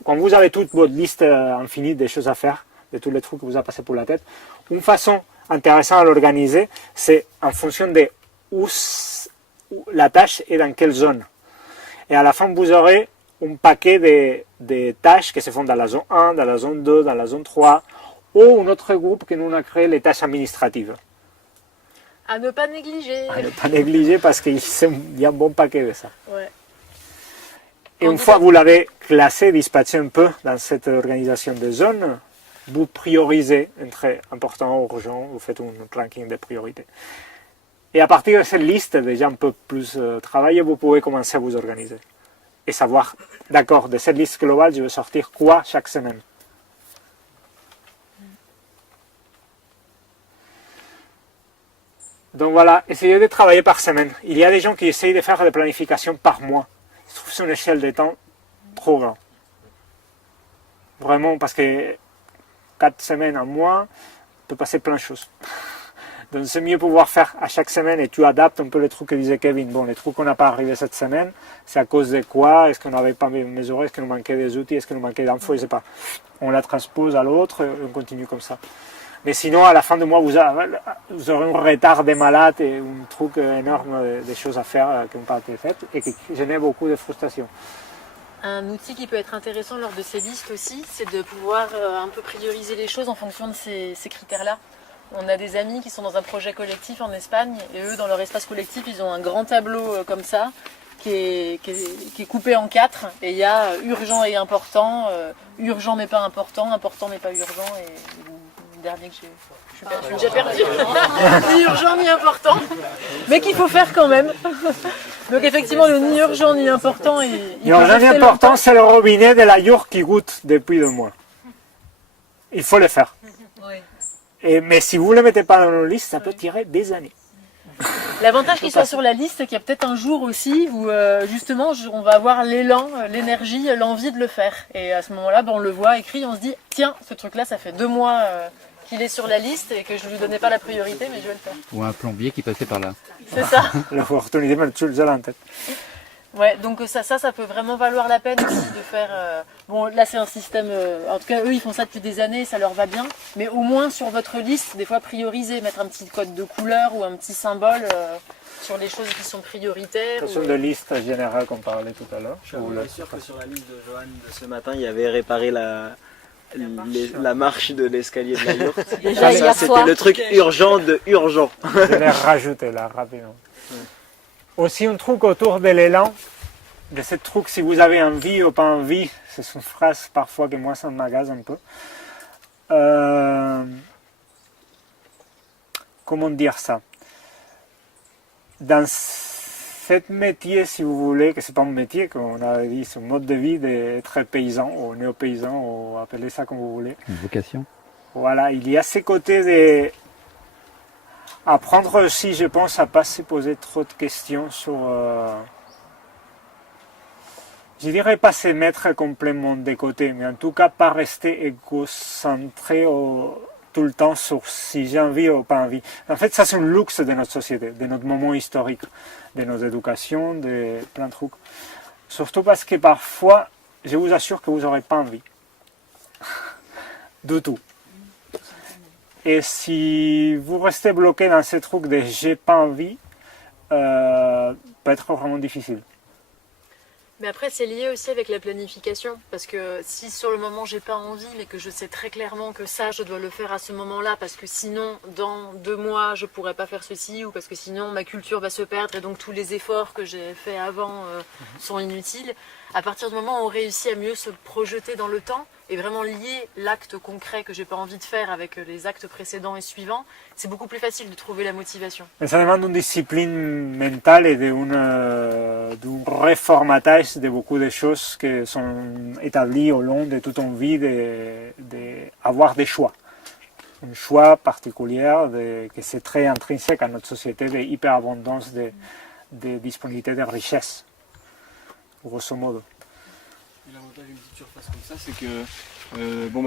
Quand vous avez toute votre liste infinie des choses à faire, de tous les trucs que vous avez passé pour la tête, une façon intéressante à l'organiser, c'est en fonction de où la tâche est dans quelle zone. Et à la fin, vous aurez un paquet de tâches qui se font dans la zone 1, dans la zone 2, dans la zone 3, ou un autre groupe que nous on a créé, les tâches administratives. À ne pas négliger. À ne pas négliger parce qu'il y a un bon paquet de ça. Ouais. Et une fois que vous l'avez classé, dispatché un peu dans cette organisation de zones, vous priorisez entre important et urgent, vous faites un ranking de priorités. Et à partir de cette liste, déjà un peu plus travaillée, vous pouvez commencer à vous organiser. Et savoir, d'accord, de cette liste globale, je vais sortir quoi chaque semaine. Donc voilà, essayez de travailler par semaine. Il y a des gens qui essayent de faire des planifications par mois. Je trouve que c'est une échelle de temps trop grande. Vraiment, parce que 4 semaines, un mois, peut passer plein de choses. Donc c'est mieux pouvoir faire à chaque semaine et tu adaptes un peu les trucs que disait Kevin. Bon, les trucs qu'on n'a pas arrivé cette semaine, c'est à cause de quoi? Est-ce qu'on n'avait pas mesuré? Est-ce qu'il nous manquait des outils? Est-ce qu'il nous manquait d'infos? Je ne sais pas. On la transpose à l'autre et on continue comme ça. Mais sinon, à la fin du mois, vous aurez un retard des malades et un truc énorme des choses à faire qui n'ont pas été faites et qui génèrent beaucoup de frustration. Un outil qui peut être intéressant lors de ces listes aussi, c'est de pouvoir un peu prioriser les choses en fonction de ces critères-là. On a des amis qui sont dans un projet collectif en Espagne et eux, dans leur espace collectif, ils ont un grand tableau comme ça qui est coupé en 4 et il y a urgent et important, urgent mais pas important, important mais pas urgent et le dernier que je suis déjà perdu. Ni urgent ni important, mais qu'il faut faire quand même. Donc effectivement, le ni urgent ni important, il urgent ni important, c'est le robinet de la yourte qui goûte depuis 2 mois. Il faut le faire. Oui. Mais si vous ne le mettez pas dans nos listes, ça peut tirer des années. L'avantage qu'il soit sur la liste, c'est qu'il y a peut-être un jour aussi où justement on va avoir l'élan, l'énergie, l'envie de le faire. Et à ce moment-là, on le voit écrit, on se dit tiens, ce truc-là, ça fait 2 mois qu'il est sur la liste et que je ne lui donnais pas la priorité, mais je vais le faire. Ou un plombier qui passait par là. C'est ça. L'opportunité, mais tu l'as en tête. Ouais, donc ça peut vraiment valoir la peine aussi de faire... bon, là c'est un système... en tout cas, eux, ils font ça depuis des années, ça leur va bien. Mais au moins, sur votre liste, des fois, prioriser, mettre un petit code de couleur ou un petit symbole sur les choses qui sont prioritaires. Sur la liste générale qu'on parlait tout à l'heure. Je suis sûr que sur la liste de Johan de ce matin, il y avait réparé la marche de l'escalier de la yourte. Déjà, ça, c'était le truc urgent de urgent. Je l'ai rajouté là, rapidement. Aussi un truc autour de l'élan, de ce truc si vous avez envie ou pas envie, c'est une phrase parfois que moi ça m'agace un peu. Comment dire ça? Dans ce métier, si vous voulez, que c'est pas un métier, comme on a dit, c'est un mode de vie d'être paysan ou néo-paysan, ou appelez ça comme vous voulez. Une vocation. Voilà, il y a ces côtés de... Apprendre aussi, je pense, à ne pas se poser trop de questions sur je dirais pas se mettre complètement de côté, mais en tout cas pas rester égocentré tout le temps sur si j'ai envie ou pas envie. En fait, ça c'est un luxe de notre société, de notre moment historique, de nos éducations, de plein de trucs. Surtout parce que parfois, je vous assure que vous n'aurez pas envie. Du tout. Et si vous restez bloqué dans ces trucs de j'ai pas envie, peut être vraiment difficile. Mais après, c'est lié aussi avec la planification. Parce que si sur le moment, j'ai pas envie, mais que je sais très clairement que ça, je dois le faire à ce moment-là, parce que sinon, dans 2 mois, je pourrais pas faire ceci, ou parce que sinon, ma culture va se perdre, et donc tous les efforts que j'ai faits avant sont inutiles. À partir du moment où on réussit à mieux se projeter dans le temps, et vraiment lier l'acte concret que j'ai pas envie de faire avec les actes précédents et suivants, c'est beaucoup plus facile de trouver la motivation. Mais ça demande une discipline mentale et d'un reformatage de beaucoup de choses qui sont établies au long de toute une vie d'avoir des choix. Un choix particulier que c'est très intrinsèque à notre société de hyperabondance de disponibilité de richesses, grosso modo. L'avantage d'une petite surface comme ça, c'est que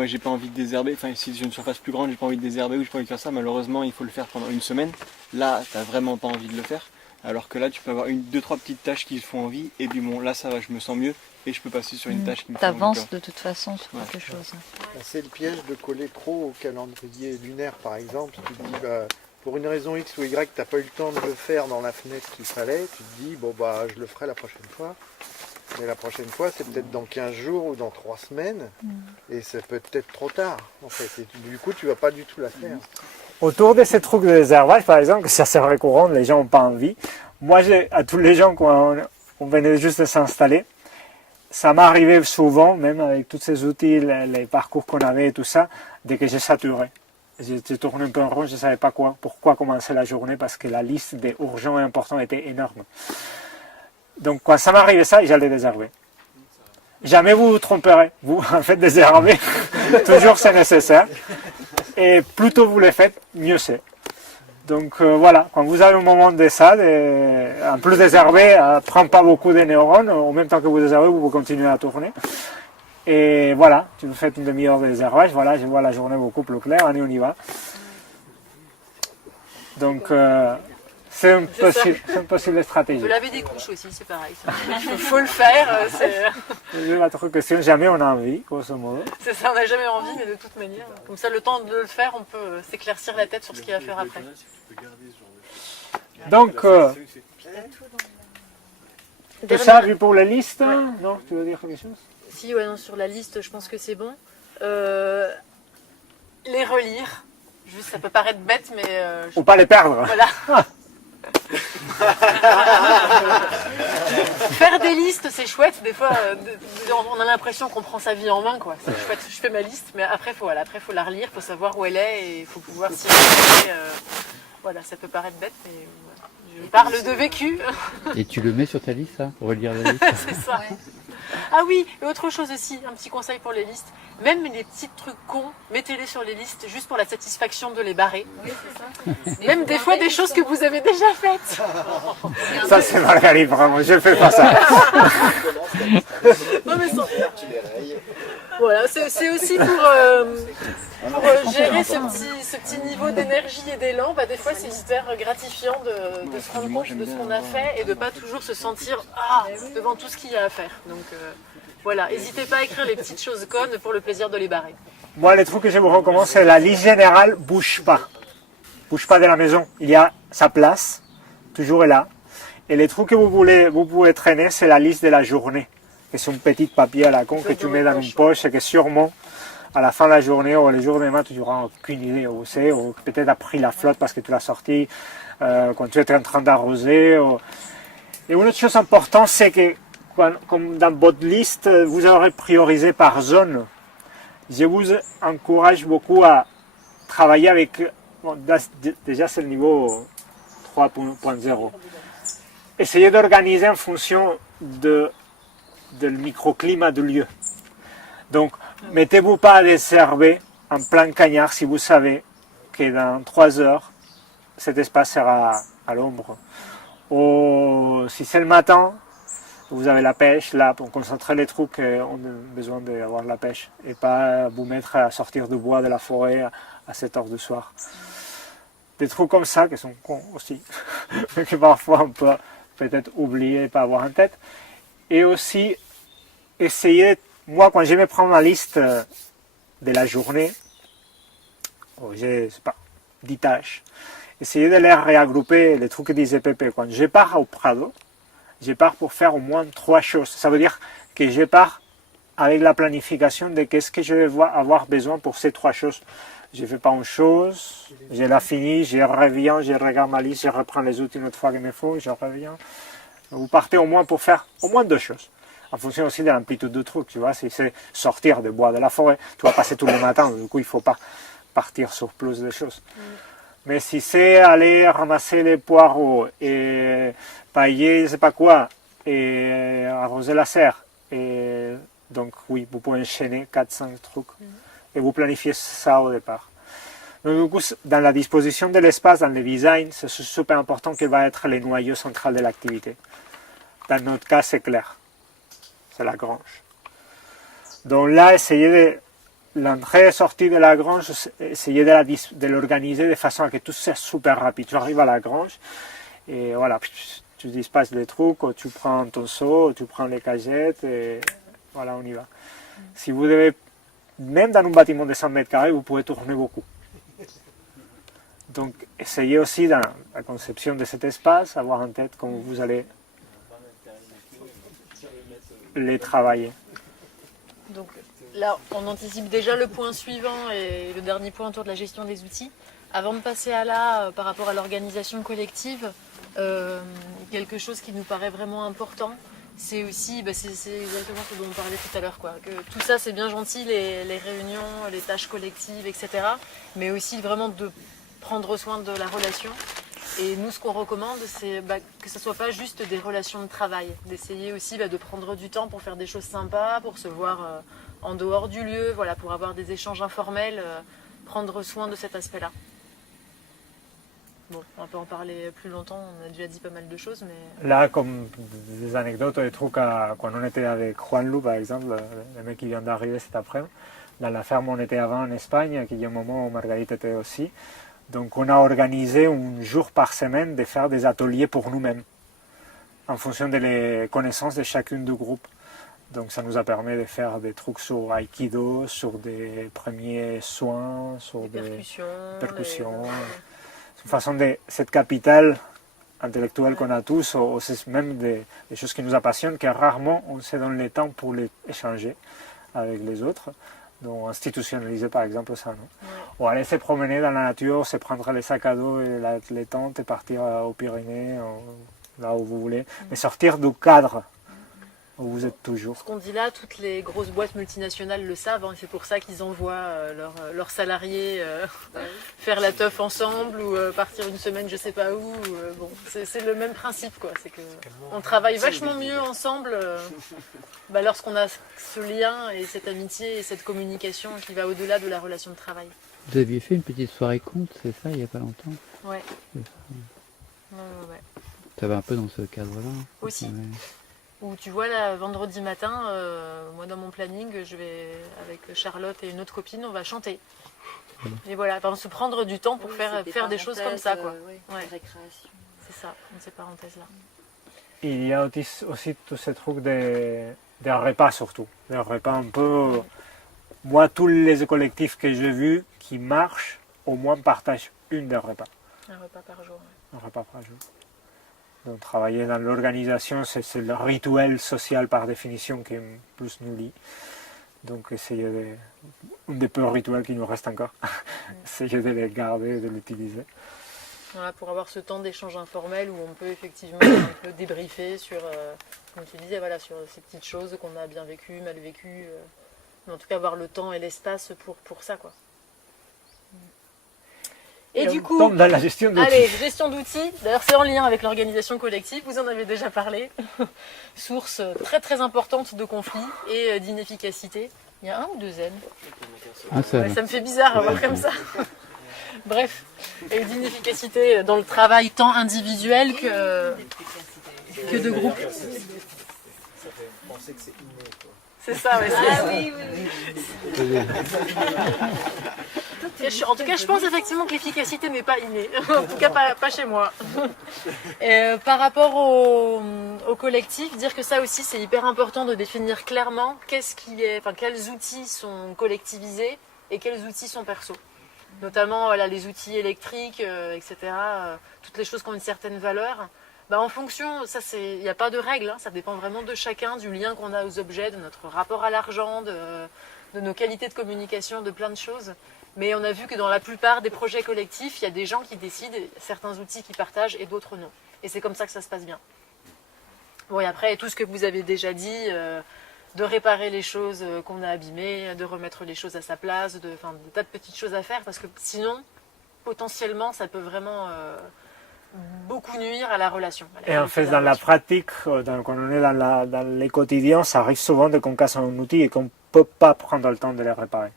j'ai pas envie de désherber, enfin si j'ai une surface plus grande, j'ai pas envie de désherber ou j'ai pas envie de faire ça, malheureusement il faut le faire pendant une semaine. Là, t'as vraiment pas envie de le faire, alors que là tu peux avoir 2-3 petites tâches qui te font envie, et puis bon là ça va, je me sens mieux, et je peux passer sur une tâche qui me fait envie. T'avances de toute façon sur quelque chose. C'est le piège de coller trop au calendrier lunaire par exemple. Tu te dis pour une raison X ou Y, t'as pas eu le temps de le faire dans la fenêtre qu'il fallait, tu te dis je le ferai la prochaine fois. Mais la prochaine fois, c'est peut-être dans 15 jours ou dans 3 semaines. Et c'est peut-être trop tard, en fait. Et du coup, tu ne vas pas du tout la faire. Autour de ces trucs de désherbage, par exemple, que c'est assez récurrent, les gens n'ont pas envie. Moi, à tous les gens, quand on venait juste de s'installer, ça m'arrivait souvent, même avec tous ces outils, les parcours qu'on avait et tout ça, dès que j'ai saturé. J'ai tourné un peu en rond, je ne savais pas pourquoi commencer la journée, parce que la liste des urgents et importants était énorme. Donc quand ça m'arrivait ça, j'allais désherber. Jamais vous vous tromperez. Vous, en fait, désherber, toujours c'est nécessaire. Et plus tôt vous le faites, mieux c'est. Donc voilà, quand vous avez un moment de ça, en plus désherber, prend pas beaucoup de neurones, en même temps que vous désherbez, vous continuez à tourner. Et voilà, si vous faites une demi-heure de désherbage, voilà, je vois la journée beaucoup plus claire, allez on y va. Donc c'est une possible stratégie. On peut laver des couches aussi, c'est pareil. Il faut le faire. C'est votre question, jamais on a envie, grosso modo. C'est ça, on n'a jamais envie, mais de toute manière. Comme ça, le temps de le faire, on peut s'éclaircir la tête sur ce qu'il y a à faire après. Donc, tout ça vu pour la liste. Ouais. Non, tu veux dire quelque chose? Si, ouais, non, sur la liste, je pense que c'est bon. Les relire. Juste, ça peut paraître bête, mais... Ou pas les perdre. Voilà. Faire des listes, c'est chouette. Des fois, on a l'impression qu'on prend sa vie en main, quoi. C'est chouette. Je fais ma liste, mais après, faut la relire, faut savoir où elle est et il faut pouvoir s'y retrouver. Voilà, ça peut paraître bête, mais voilà. Je parle de vécu. Et tu le mets sur ta liste, ça, pour relire la liste? C'est ça. Ouais. Ah oui, et autre chose aussi, un petit conseil pour les listes. Même les petits trucs cons, mettez-les sur les listes juste pour la satisfaction de les barrer. Oui, c'est ça. Même des fois des choses que vous avez déjà faites. Ça c'est Marguerite, vraiment, je ne fais pas ça. Non, mais voilà, c'est aussi pour gérer ce petit niveau d'énergie et d'élan. Des fois c'est hyper gratifiant de se rendre compte de ce qu'on a fait et de ne pas toujours se sentir devant tout ce qu'il y a à faire. Donc voilà, n'hésitez pas à écrire les petites choses connes pour le plaisir de les barrer. Moi, les trucs que je vous recommande, c'est la liste générale, bouge pas. Bouge pas de la maison. Il y a sa place, toujours est là. Et les trucs que vous pouvez traîner, c'est la liste de la journée. C'est un petit papier à la con que tu mets dans une poche et que sûrement, à la fin de la journée ou les jours de demain, tu n'auras aucune idée où c'est, ou peut-être as pris la flotte parce que tu l'as sorti quand tu étais en train d'arroser. Et une autre chose importante, c'est que comme dans votre liste, vous aurez priorisé par zone. Je vous encourage beaucoup à travailler avec, déjà c'est le niveau 3.0. Essayez d'organiser en fonction du microclimat du lieu. Donc, mettez-vous pas à désherber en plein cagnard si vous savez que dans 3 heures, cet espace sera à l'ombre. Ou si c'est le matin, vous avez la pêche, là, pour concentrer les trucs, on a besoin d'avoir la pêche et pas vous mettre à sortir du bois de la forêt à 7 heures du soir. Des trucs comme ça qui sont cons aussi, mais que parfois on peut peut-être oublier et pas avoir en tête. Et aussi, essayer, moi quand je me prends ma liste de la journée, j'ai, je sais pas, 10 tâches, essayer de les regrouper, les trucs que disait Pépé. Quand je pars au Prado, je pars pour faire au moins 3 choses. Ça veut dire que je pars avec la planification de qu'est-ce que je vais avoir besoin pour ces 3 choses. Je ne fais pas une chose, je la finis, je reviens, je regarde ma liste, je reprends les outils une autre fois qu'il me faut, je reviens. Vous partez au moins pour faire au moins 2 choses. En fonction aussi de l'amplitude du truc, tu vois. Si c'est sortir des bois de la forêt, tu vas passer tous les matins, du coup il ne faut pas partir sur plus de choses. Mais si c'est aller ramasser les poireaux et pailler je ne sais pas quoi, et arroser la serre, et donc oui, vous pouvez enchaîner 4-5 trucs. Et vous planifiez ça au départ. Donc, du coup, dans la disposition de l'espace, dans le design, c'est super important quel va être le noyau central de l'activité. Dans notre cas, c'est clair. C'est la grange. Donc là, essayez de l'entrée et sortie de la grange, essayez de l'organiser de façon à que tout soit super rapide. Tu arrives à la grange et voilà, tu dispenses les trucs, tu prends ton seau, tu prends les cagettes et voilà, on y va. Si vous devez même dans un bâtiment de 100 mètres carrés, vous pouvez tourner beaucoup. Donc, essayez aussi dans la conception de cet espace, avoir en tête comment vous allez les travailler. Donc là, on anticipe déjà le point suivant et le dernier point autour de la gestion des outils. Avant de passer à là, par rapport à l'organisation collective, quelque chose qui nous paraît vraiment important, c'est aussi, c'est exactement ce dont on parlait tout à l'heure, quoi. Que tout ça c'est bien gentil, les réunions, les tâches collectives, etc. Mais aussi vraiment de prendre soin de la relation. Et nous ce qu'on recommande c'est que ce ne soit pas juste des relations de travail, d'essayer aussi de prendre du temps pour faire des choses sympas, pour se voir en dehors du lieu, voilà, pour avoir des échanges informels, prendre soin de cet aspect-là. Bon, on peut en parler plus longtemps, on a déjà dit pas mal de choses, mais... Là, comme des anecdotes, des trucs, quand on était avec Juan Lu, par exemple, le mec qui vient d'arriver cet après-midi, dans la ferme où on était avant en Espagne, qu'il y a un moment où Margarita était aussi. Donc on a organisé un jour par semaine de faire des ateliers pour nous-mêmes, en fonction des connaissances de chacun du groupe. Donc ça nous a permis de faire des trucs sur Aikido, sur des premiers soins, sur des percussions. Une façon de cette capitale intellectuelle qu'on a tous, ou c'est même des choses qui nous passionnent, que rarement on se donne le temps pour les échanger avec les autres. Donc institutionnaliser par exemple ça, non? Ou aller se promener dans la nature, se prendre les sacs à dos et les tentes et partir aux Pyrénées, là où vous voulez, mais sortir du cadre où vous êtes toujours. Ce qu'on dit là, toutes les grosses boîtes multinationales le savent, hein, c'est pour ça qu'ils envoient leurs salariés faire la teuf ensemble ou partir une semaine je sais pas où. Bon, c'est le même principe, quoi. C'est que on travaille vachement mieux ensemble lorsqu'on a ce lien et cette amitié et cette communication qui va au-delà de la relation de travail. Vous aviez fait une petite soirée conte, c'est ça, il n'y a pas longtemps? Ouais. Ouais. Ça va un peu dans ce cadre-là. Aussi. Ouais. Où tu vois, là, vendredi matin, moi dans mon planning, je vais avec Charlotte et une autre copine, on va chanter. Et voilà, se prendre du temps pour faire des choses comme ça, quoi. Récréation. C'est ça, dans ces parenthèses-là. Il y a aussi tous ces trucs des repas surtout. Des repas un peu... Moi, tous les collectifs que j'ai vus qui marchent, au moins partagent une des repas. Un repas par jour. Ouais. Un repas par jour. Donc travailler dans l'organisation, c'est le rituel social par définition qui plus nous lie. Donc essayer un des peu rituels qui nous reste encore, essayer de les garder et de l'utiliser. Voilà, pour avoir ce temps d'échange informel où on peut effectivement un peu débriefer sur, comme tu disais, voilà, sur ces petites choses qu'on a bien vécues, mal vécues. Mais en tout cas avoir le temps et l'espace pour ça, quoi. Et du coup, dans la gestion d'outils. Allez, gestion d'outils. D'ailleurs, c'est en lien avec l'organisation collective. Vous en avez déjà parlé. Source très très importante de conflits et d'inefficacité. Il y a un ou deux zen. Ça me fait bizarre à voir comme ça. Bref, et d'inefficacité dans le travail tant individuel que de groupe. Ça fait penser que c'est inné, quoi. C'est ça, ouais. Ah oui, oui, oui. En tout cas, je pense effectivement que l'efficacité n'est pas innée. En tout cas, pas chez moi. Et, par rapport au collectif, dire que ça aussi, c'est hyper important de définir clairement quels outils sont collectivisés et quels outils sont perso. Notamment voilà, les outils électriques, etc. Toutes les choses qui ont une certaine valeur. En fonction, il n'y a pas de règle, hein, ça dépend vraiment de chacun, du lien qu'on a aux objets, de notre rapport à l'argent, de nos qualités de communication, de plein de choses. Mais on a vu que dans la plupart des projets collectifs, il y a des gens qui décident, certains outils qui partagent et d'autres non. Et c'est comme ça que ça se passe bien. Bon, et après, tout ce que vous avez déjà dit, de réparer les choses qu'on a abîmées, de remettre les choses à sa place, des tas de petites choses à faire, parce que sinon, potentiellement, ça peut vraiment beaucoup nuire à la relation. Et en fait, dans la pratique, quand on est dans les quotidiens, ça arrive souvent qu'on casse un outil et qu'on ne peut pas prendre le temps de le réparer.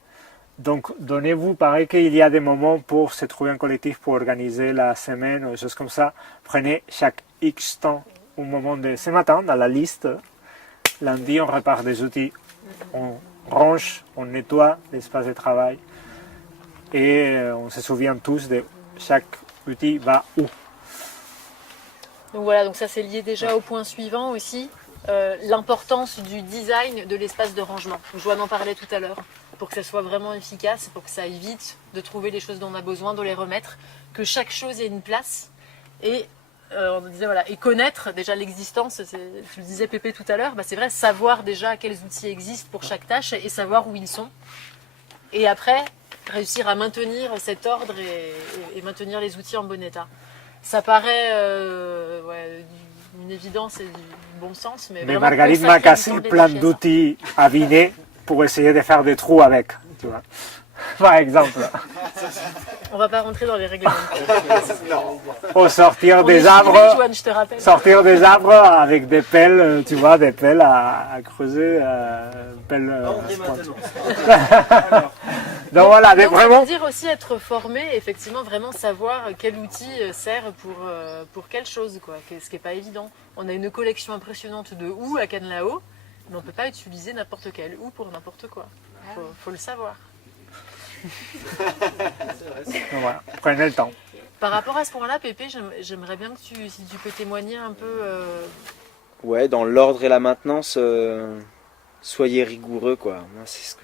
Donc, donnez-vous, pareil qu'il y a des moments pour se trouver un collectif, pour organiser la semaine ou des choses comme ça. Prenez chaque X temps, un moment de ce matin, dans la liste. Lundi, on répare des outils, on range, on nettoie l'espace de travail et on se souvient tous de chaque outil va où. Donc voilà, donc ça c'est lié déjà au point suivant aussi, l'importance du design de l'espace de rangement. Je dois en parler tout à l'heure, pour que ça soit vraiment efficace, pour que ça aille vite de trouver les choses dont on a besoin, de les remettre, que chaque chose ait une place et on disait, voilà, et connaître déjà l'existence, tu le disais Pépé tout à l'heure, c'est vrai, savoir déjà quels outils existent pour chaque tâche et savoir où ils sont. Et après, réussir à maintenir cet ordre et maintenir les outils en bon état. Ça paraît une évidence et du bon sens, mais Marguerite m'a cassé plein d'outils abîmés pour essayer de faire des trous avec, tu vois. Par exemple. On va pas rentrer dans les règlements. Ou sortir des arbres avec des pelles, tu vois, des pelles à creuser, pelles. Donc voilà, donc, vraiment. Ça veut dire aussi être formé, effectivement, vraiment savoir quel outil sert pour quelle chose, quoi. Ce qui n'est pas évident. On a une collection impressionnante de houes à Canlao, mais on ne peut pas utiliser n'importe quelle houe pour n'importe quoi. Faut le savoir. Voilà, prenez le temps. Par rapport à ce point-là, Pépé, j'aimerais bien que si tu peux témoigner un peu. Ouais, dans l'ordre et la maintenance, soyez rigoureux, quoi. Moi, c'est ce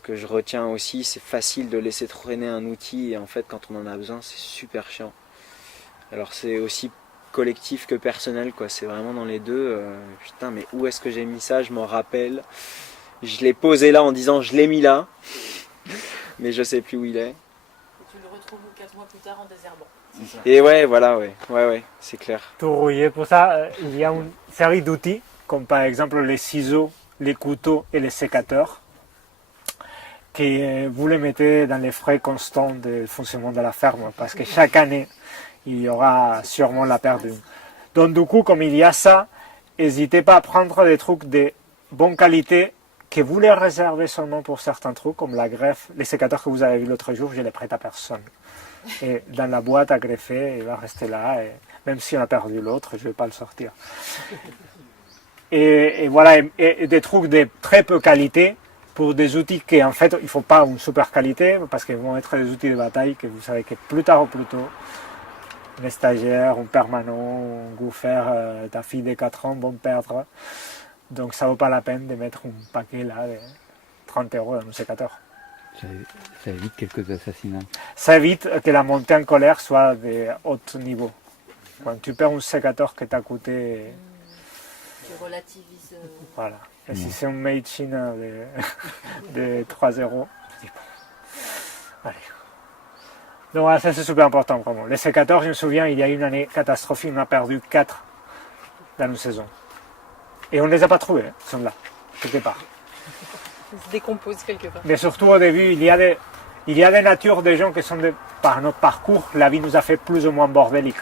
que je retiens aussi. C'est facile de laisser traîner un outil et en fait, quand on en a besoin, c'est super chiant. Alors, c'est aussi collectif que personnel, quoi. C'est vraiment dans les deux. Putain, mais où est-ce que j'ai mis ça? Je m'en rappelle. Je l'ai posé là en disant je l'ai mis là, mais je sais plus où il est. Et tu le retrouves 4 mois plus tard en désherbant. Et ouais, voilà, ouais, c'est clair. Tout rouillé. Pour ça, il y a une série d'outils, comme par exemple les ciseaux, les couteaux et les sécateurs, que vous les mettez dans les frais constants de fonctionnement de la ferme, parce que chaque année, il y aura sûrement la perte d'une. Donc du coup, comme il y a ça, n'hésitez pas à prendre des trucs de bonne qualité, que vous les réservez seulement pour certains trucs, comme la greffe. Les sécateurs que vous avez vus l'autre jour, je les prête à personne. Et dans la boîte à greffer, il va rester là. Et même si on a perdu l'autre, je ne vais pas le sortir. Et voilà, et des trucs de très peu qualité pour des outils qui, en fait, il ne faut pas une super qualité, parce qu'ils vont être des outils de bataille que vous savez que plus tard ou plus tôt, les stagiaires, un permanent, un gouffer, ta fille de 4 ans vont perdre. Donc ça ne vaut pas la peine de mettre un paquet là de 30 € dans un sécateur. Ça évite quelques assassinats. Ça évite que la montée en colère soit de haut niveau. Quand tu perds un sécateur qui t'a coûté... Tu relativises... Voilà. Et si c'est un made China de 3 €, tu dis bon, allez. Donc voilà, ça c'est super important vraiment. Les sécateurs, je me souviens, il y a une année catastrophique, on a perdu 4 dans une saison. Et on ne les a pas trouvés, ils sont là, quelque part. Ils se décomposent quelque part. Mais surtout au début, il y a des natures des gens qui sont par notre parcours, la vie nous a fait plus ou moins bordélique.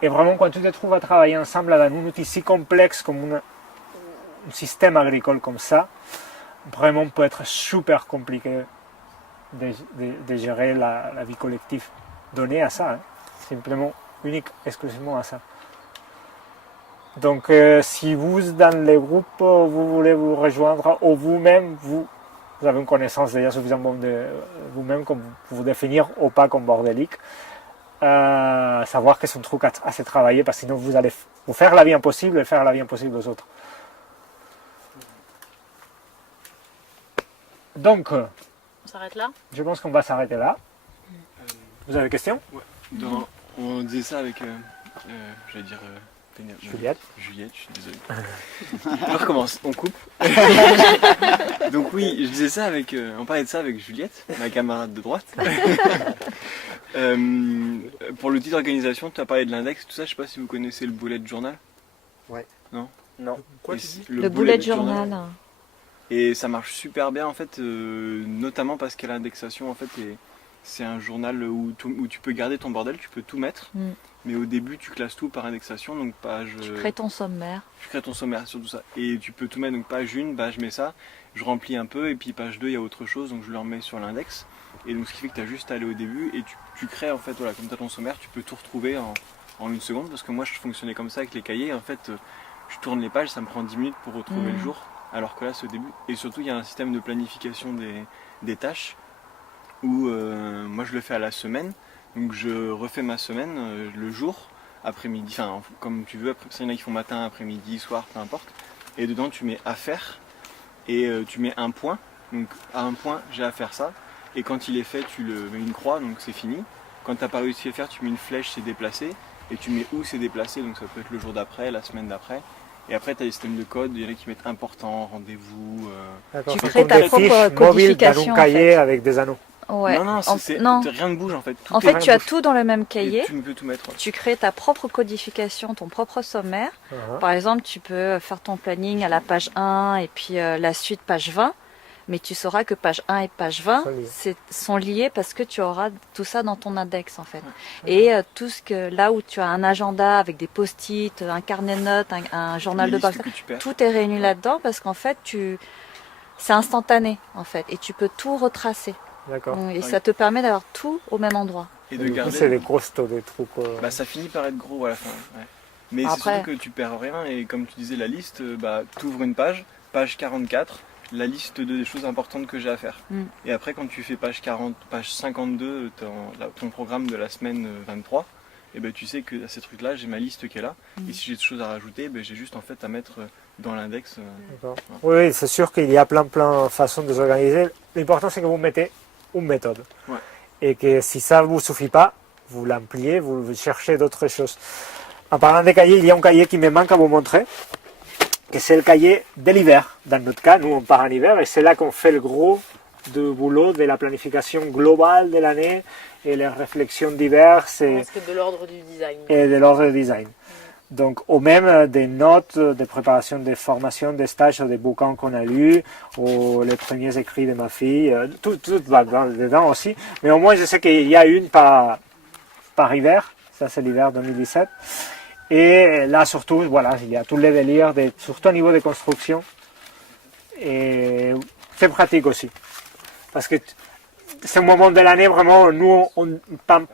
Et vraiment, quand tu te trouves à travailler ensemble dans un outil si complexe comme un système agricole comme ça, vraiment peut être super compliqué de gérer la vie collective donnée à ça. Hein. Simplement, unique, exclusivement à ça. Donc si vous, dans les groupes, vous voulez vous rejoindre, ou vous-même, vous avez une connaissance déjà suffisamment bonne de vous-même pour vous définir ou pas comme bordélique, savoir que c'est un truc à se travailler, parce que sinon vous allez vous faire la vie impossible et faire la vie impossible aux autres. Donc, On s'arrête là? je pense qu'on va s'arrêter là. Vous avez des questions? On disait ça avec, j'allais dire, Juliette. Juliette, je suis désolé. On recommence, on coupe. Donc oui, je disais ça avec, on parlait de ça avec Juliette, ma camarade de droite. Pour l'outil d'organisation, tu as parlé de l'index, tout ça, je sais pas si vous connaissez le bullet journal. Ouais. Non. Quoi Et tu dis Le bullet journal. Et ça marche super bien en fait, notamment parce qu'à l'indexation en fait, c'est un journal où tu peux garder ton bordel, tu peux tout mettre. Mais au début, tu classes tout par indexation, donc page... Tu crées ton sommaire. Tu crées ton sommaire sur tout ça. Et tu peux tout mettre, donc page 1, bah, je mets ça, je remplis un peu, et puis page 2, il y a autre chose, donc je le remets sur l'index. Et donc ce qui fait que tu as juste à aller au début, et tu crées en fait, voilà, comme tu as ton sommaire, tu peux tout retrouver en une seconde, parce que moi je fonctionnais comme ça avec les cahiers, en fait, je tourne les pages, ça me prend 10 minutes pour retrouver le jour, alors que là c'est au début. Et surtout, il y a un système de planification des tâches, où moi je le fais à la semaine. Donc je refais ma semaine le jour, après-midi, enfin comme tu veux, il y en a qui font matin, après-midi, soir, peu importe. Et dedans tu mets à faire et tu mets un point. Donc à un point j'ai à faire ça. Et quand il est fait tu le mets une croix, donc c'est fini. Quand tu n'as pas réussi à le faire, tu mets une flèche, c'est déplacé. Et tu mets où c'est déplacé, donc ça peut être le jour d'après, la semaine d'après. Et après tu as des systèmes de code, il y en a qui mettent important, rendez-vous. D'accord, Tu c'est crées comme ta des propre fiches mobiles dans codification, un en cahier fait. avec des anneaux. Ouais. Non, rien ne bouge en fait. En fait, tu as tout dans le même cahier. Et tu peux tout mettre. Ouais. Tu crées ta propre codification, ton propre sommaire. Par exemple, tu peux faire ton planning à la page 1 et puis la suite page 20. Mais tu sauras que page 1 et page 20 sont liés parce que tu auras tout ça dans ton index en fait. Et tout ce que là où tu as un agenda avec des post-it, un carnet de notes, un journal de bord, tout est réuni là-dedans parce qu'en fait c'est instantané en fait et tu peux tout retracer. D'accord. Et ça te permet d'avoir tout au même endroit. Et de garder. C'est des costauds, des trucs. Bah ça finit par être gros à la fin. Ouais. Mais c'est surtout que tu perds rien et comme tu disais la liste, bah t'ouvres une page 44, la liste des choses importantes que j'ai à faire. Et après quand tu fais page 40, page 52, ton programme de la semaine 23, et ben tu sais que à ces trucs là j'ai ma liste qui est là. Et si j'ai des choses à rajouter, ben, j'ai juste en fait à mettre dans l'index. Oui, c'est sûr qu'il y a plein de façons de s'organiser. L'important c'est que vous mettez une méthode. Ouais. Et que si ça ne vous suffit pas, vous l'ampliez, vous cherchez d'autres choses. En parlant des cahiers, il y a un cahier qui me manque à vous montrer, que c'est le cahier de l'hiver. Dans notre cas, nous on part en hiver et c'est là qu'on fait le gros du boulot de la planification globale de l'année et les réflexions diverses et de l'ordre du design. Et de l'ordre du design. Donc, ou même des notes de préparation des formations, des stages, des bouquins qu'on a lus, ou les premiers écrits de ma fille, tout va dedans aussi. Mais au moins, je sais qu'il y a une par hiver, ça c'est l'hiver 2017. Et là, surtout, voilà, il y a tous les délires, surtout au niveau des constructions. Et c'est pratique aussi. Parce que c'est un moment de l'année, vraiment, nous, on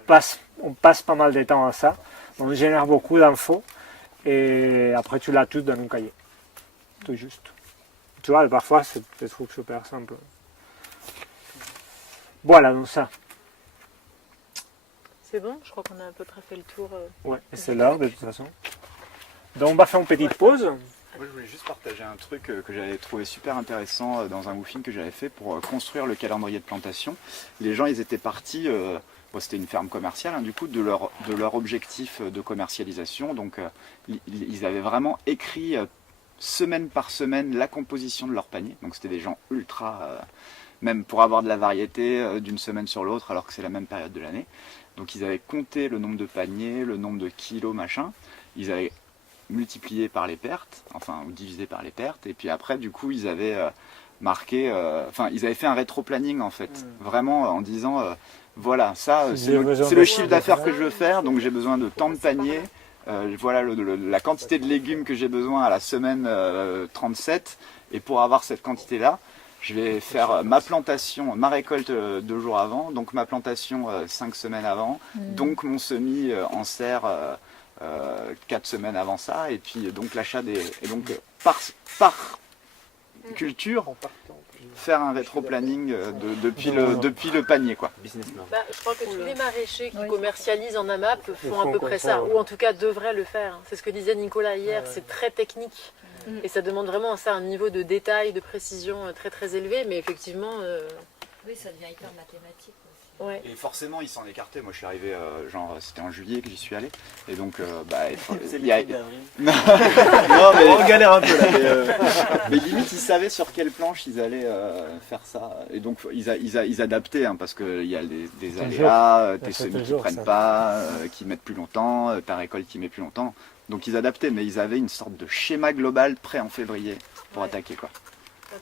passe pas mal de temps à ça. On génère beaucoup d'infos. Et après, tu l'as tout dans un cahier. Tout juste. Tu vois, parfois, c'est des trucs super simples. Voilà, donc ça. C'est bon, je crois qu'on a à peu près fait le tour. Ouais, c'est l'heure de toute façon. Donc, on va faire une petite pause. Moi, je voulais juste partager un truc que j'avais trouvé super intéressant dans un woofing que j'avais fait pour construire le calendrier de plantation. Les gens, ils étaient partis, c'était une ferme commerciale, hein, du coup, de leur objectif de commercialisation. Donc, ils avaient vraiment écrit semaine par semaine la composition de leur panier. Donc, c'était des gens ultra, même pour avoir de la variété d'une semaine sur l'autre, alors que c'est la même période de l'année. Donc, ils avaient compté le nombre de paniers, le nombre de kilos, machin. Ils avaient multiplié par les pertes, enfin ou divisé par les pertes, et puis après du coup ils avaient marqué, ils avaient fait un rétro-planning en fait, vraiment en disant voilà, ça c'est le chiffre d'affaires que je veux faire, donc j'ai besoin de tant de paniers, voilà la quantité de légumes que j'ai besoin à la semaine 37, et pour avoir cette quantité là, je vais faire ma plantation, ma récolte 2 jours avant, donc ma plantation 5 semaines avant, donc mon semis en serre 4 semaines avant ça, et puis donc l'achat des... Et donc par culture, faire un rétro-planning depuis le panier, quoi. Bah, je crois que tous les maraîchers qui commercialisent en AMAP font à peu près ça, ou en tout cas devraient le faire. C'est ce que disait Nicolas hier, c'est très technique. Et ça demande vraiment ça, un niveau de détail, de précision très très élevé, mais effectivement... Oui, ça devient hyper mathématique. Ouais. Et forcément, ils s'en écartaient. Moi, je suis arrivé, c'était en juillet que j'y suis allé. Et donc, C'est il y a... le Non, mais... On galère un peu là. Mais limite, ils savaient sur quelle planche ils allaient faire ça. Et donc, ils adaptaient, hein, parce qu'il y a des aléas, tes semis qui ne prennent pas, qui mettent plus longtemps, ta récolte qui met plus longtemps. Donc, ils adaptaient, mais ils avaient une sorte de schéma global prêt en février pour attaquer, quoi.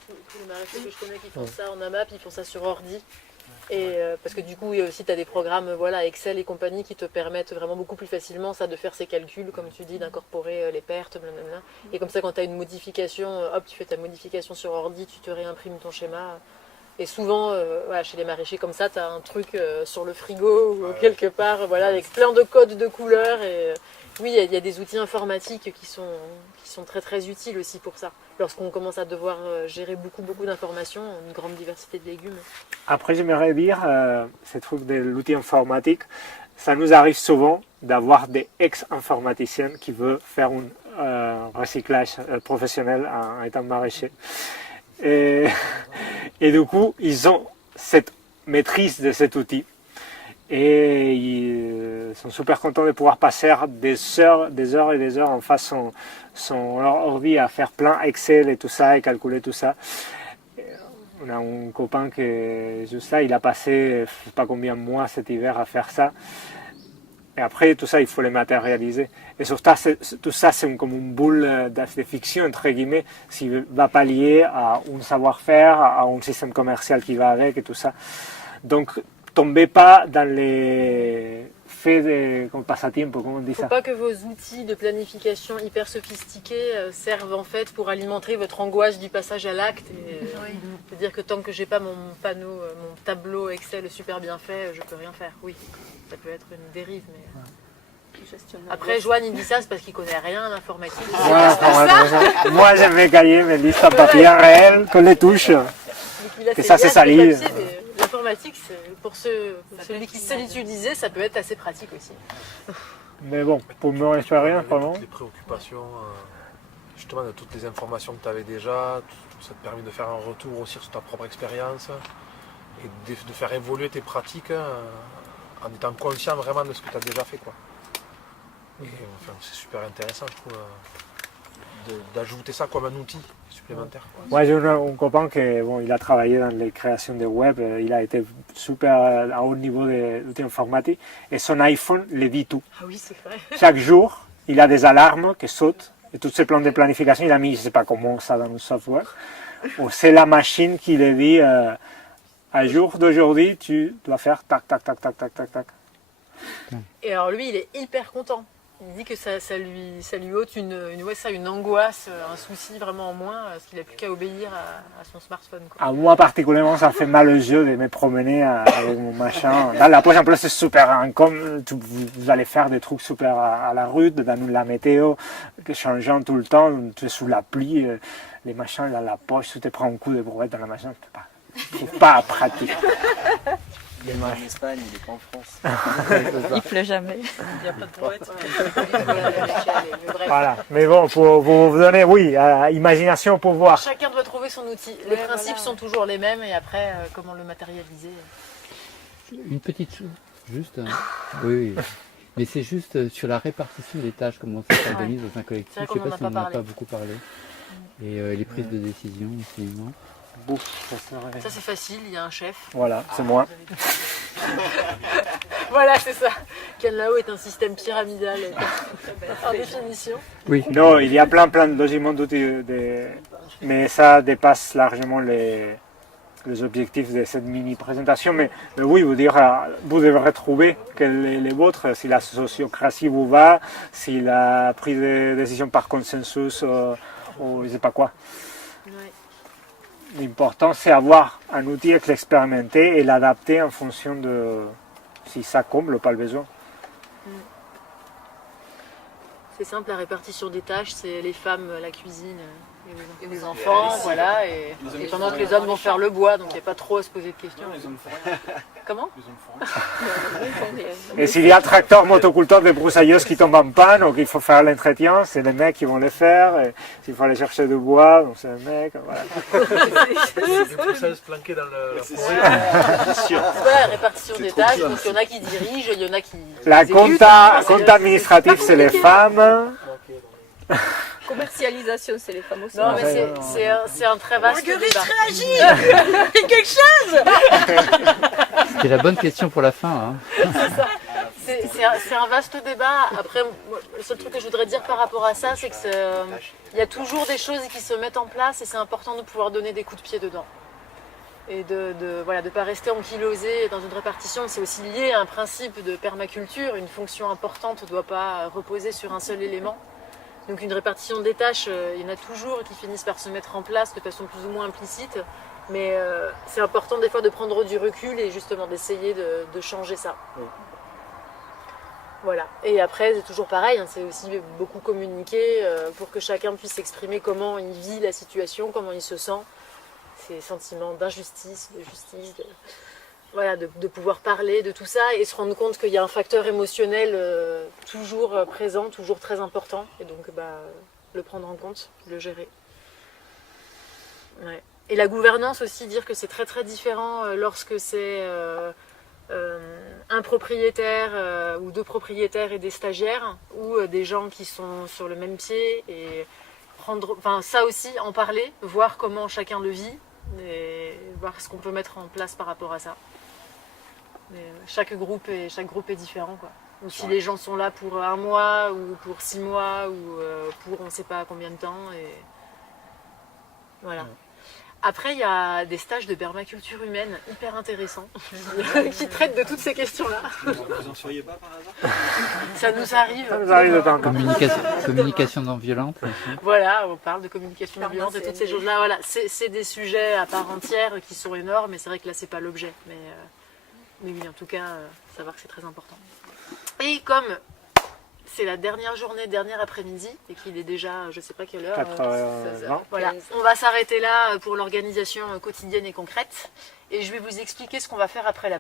Tous les maraîchers que je connais qui font ça en AMAP, ils font ça sur ordi. Et parce que du coup, aussi, tu as des programmes Excel et compagnie qui te permettent vraiment beaucoup plus facilement ça, de faire ces calculs, comme tu dis, d'incorporer les pertes, blablabla. Et comme ça, quand tu as une modification, hop, tu fais ta modification sur ordi, tu te réimprimes ton schéma. Et souvent, chez les maraîchers comme ça, tu as un truc sur le frigo ou quelque part, avec plein de codes de couleurs. Et oui, il y a des outils informatiques qui sont très très utiles aussi pour ça. Lorsqu'on commence à devoir gérer beaucoup d'informations, une grande diversité de légumes. Après, j'aimerais dire, ce truc de l'outil informatique, ça nous arrive souvent d'avoir des ex-informaticiens qui veulent faire un recyclage professionnel en étant maraîcher. Et du coup, ils ont cette maîtrise de cet outil. Et ils sont super contents de pouvoir passer des heures et des heures en face leur ordi à faire plein Excel et tout ça, et calculer tout ça. On a un copain qui, juste là, il a passé je sais pas combien de mois cet hiver à faire ça. Et après, tout ça, il faut les matérialiser. Et surtout, tout ça, c'est comme une boule de fiction, entre guillemets, qui va pas lier à un savoir-faire, à un système commercial qui va avec et tout ça. Donc, tombez pas dans les faits comme passatempo, comme on dit ça. Il ne faut pas que vos outils de planification hyper sophistiqués servent en fait pour alimenter votre angoisse du passage à l'acte. C'est-à-dire que tant que j'ai pas mon panneau, mon tableau Excel super bien fait, je peux rien faire. Oui, ça peut être une dérive, mais... Après, Joanne, il dit ça, c'est parce qu'il connaît rien à l'informatique. Moi, j'avais gagné mes listes en papier réel, qu'on les touche. Et ça, c'est sali. L'informatique, pour celui qui sait l'utiliser, ça peut être assez pratique aussi. Mais bon, pour mon expérience, vraiment. Les préoccupations, justement, de toutes les informations que tu avais déjà, ça te permet de faire un retour aussi sur ta propre expérience et de faire évoluer tes pratiques en étant conscient vraiment de ce que tu as déjà fait, quoi. Et enfin, c'est super intéressant, je trouve, d'ajouter ça comme un outil supplémentaire. Moi, j'ai un copain qui il a travaillé dans les créations de web, il a été super à haut niveau d'outils informatiques, et son iPhone le dit tout. Ah oui, c'est vrai. Chaque jour, il a des alarmes qui sautent, et tous ses plans de planification, il a mis, je ne sais pas comment ça dans le software, ou c'est la machine qui le dit, à jour d'aujourd'hui, tu dois faire tac, tac, tac, tac, tac, tac, tac. Et alors lui, il est hyper content. Il dit que ça lui ôte une angoisse, un souci vraiment en moins, parce qu'il n'a plus qu'à obéir à son smartphone, quoi. À moi particulièrement, ça fait mal aux yeux de me promener avec mon machin. Dans la poche, en plus, c'est super comme vous allez faire des trucs super à la rude, dans la météo, changeant tout le temps, tu es sous la pluie, les machins dans la poche, tu te prends un coup de brouette dans la machine, c'est pas pratique. Il est en Espagne, il n'est pas en France. Il pleut jamais. Il n'y a pas de brouette. Voilà, mais bon, pour vous donner, imagination pour voir. Chacun doit trouver son outil. Les principes sont toujours les mêmes, et après, comment le matérialiser. Une petite chose, juste. Oui. Mais c'est juste sur la répartition des tâches, comment ça s'organise dans un collectif. Je ne sais pas si on n'en a pas beaucoup parlé. Et les prises de décision aussi, non ? Ça c'est facile, il y a un chef. Voilà, c'est moi. Voilà, c'est ça. Ken Lao est un système pyramidal en définition. Oui. Non, il y a plein de logements d'outils, mais ça dépasse largement les objectifs de cette mini-présentation. Mais oui, vous devrez trouver quel est les vôtres, si la sociocratie vous va, si la prise de décision par consensus ou je ne sais pas quoi. Ouais. L'important, c'est avoir un outil et l'expérimenter et l'adapter en fonction de si ça comble ou pas le besoin. C'est simple, la répartition des tâches, c'est les femmes, la cuisine et les enfants, voilà, et pendant que les hommes vont faire le bois, donc il n'y a pas trop à se poser de questions. Non, les hommes font rien. Comment? Les hommes font rien. Et s'il y a un tracteur motoculteur de broussailleuse qui tombe en panne ou qu'il faut faire l'entretien, c'est les mecs qui vont le faire. Et s'il faut aller chercher du bois, donc c'est les mecs. Voilà. C'est des broussailleuses planquées dans la forêt. Voilà, la répartition des tâches, donc il y en a qui dirigent, il y en a qui... La compta administrative, c'est les femmes. Commercialisation, c'est les femmes aussi. Non, mais c'est un très vaste débat. Réagis. Quelque chose. C'était la bonne question pour la fin. Hein. C'est un vaste débat. Après, le seul truc que je voudrais dire par rapport à ça, c'est qu'il y a toujours des choses qui se mettent en place et c'est important de pouvoir donner des coups de pied dedans. Et voilà, de ne pas rester ankylosé dans une répartition. C'est aussi lié à un principe de permaculture. Une fonction importante ne doit pas reposer sur un seul élément. Donc une répartition des tâches, il y en a toujours qui finissent par se mettre en place de façon plus ou moins implicite. Mais c'est important des fois de prendre du recul et justement d'essayer de changer ça. Oui. Voilà. Et après, c'est toujours pareil, hein, c'est aussi beaucoup communiquer pour que chacun puisse exprimer comment il vit la situation, comment il se sent. Ces sentiments d'injustice, de justice, voilà, de pouvoir parler de tout ça et se rendre compte qu'il y a un facteur émotionnel toujours présent, toujours très important. Et donc le prendre en compte, le gérer. Ouais. Et la gouvernance aussi, dire que c'est très très différent lorsque c'est un propriétaire ou deux propriétaires et des stagiaires ou des gens qui sont sur le même pied et ça aussi, en parler, voir comment chacun le vit et voir ce qu'on peut mettre en place par rapport à ça. Mais chaque groupe est différent, quoi. Ou si les gens sont là pour 1 mois ou pour 6 mois ou pour on ne sait pas combien de temps et voilà. Après, il y a des stages de permaculture humaine hyper intéressants qui traitent de toutes ces questions-là. Vous en seriez pas par hasard? Ça nous arrive. Ça nous arrive de temps en temps. Communication non violente. Aussi. On parle de communication non violente et toutes ces choses-là. Voilà, c'est des sujets à part entière qui sont énormes, mais c'est vrai que là, c'est pas l'objet. Mais oui, en tout cas, savoir que c'est très important. Et comme c'est la dernière journée, dernière après-midi, et qu'il est déjà, je sais pas quelle heure, 4h20. Voilà, on va s'arrêter là pour l'organisation quotidienne et concrète. Et je vais vous expliquer ce qu'on va faire après la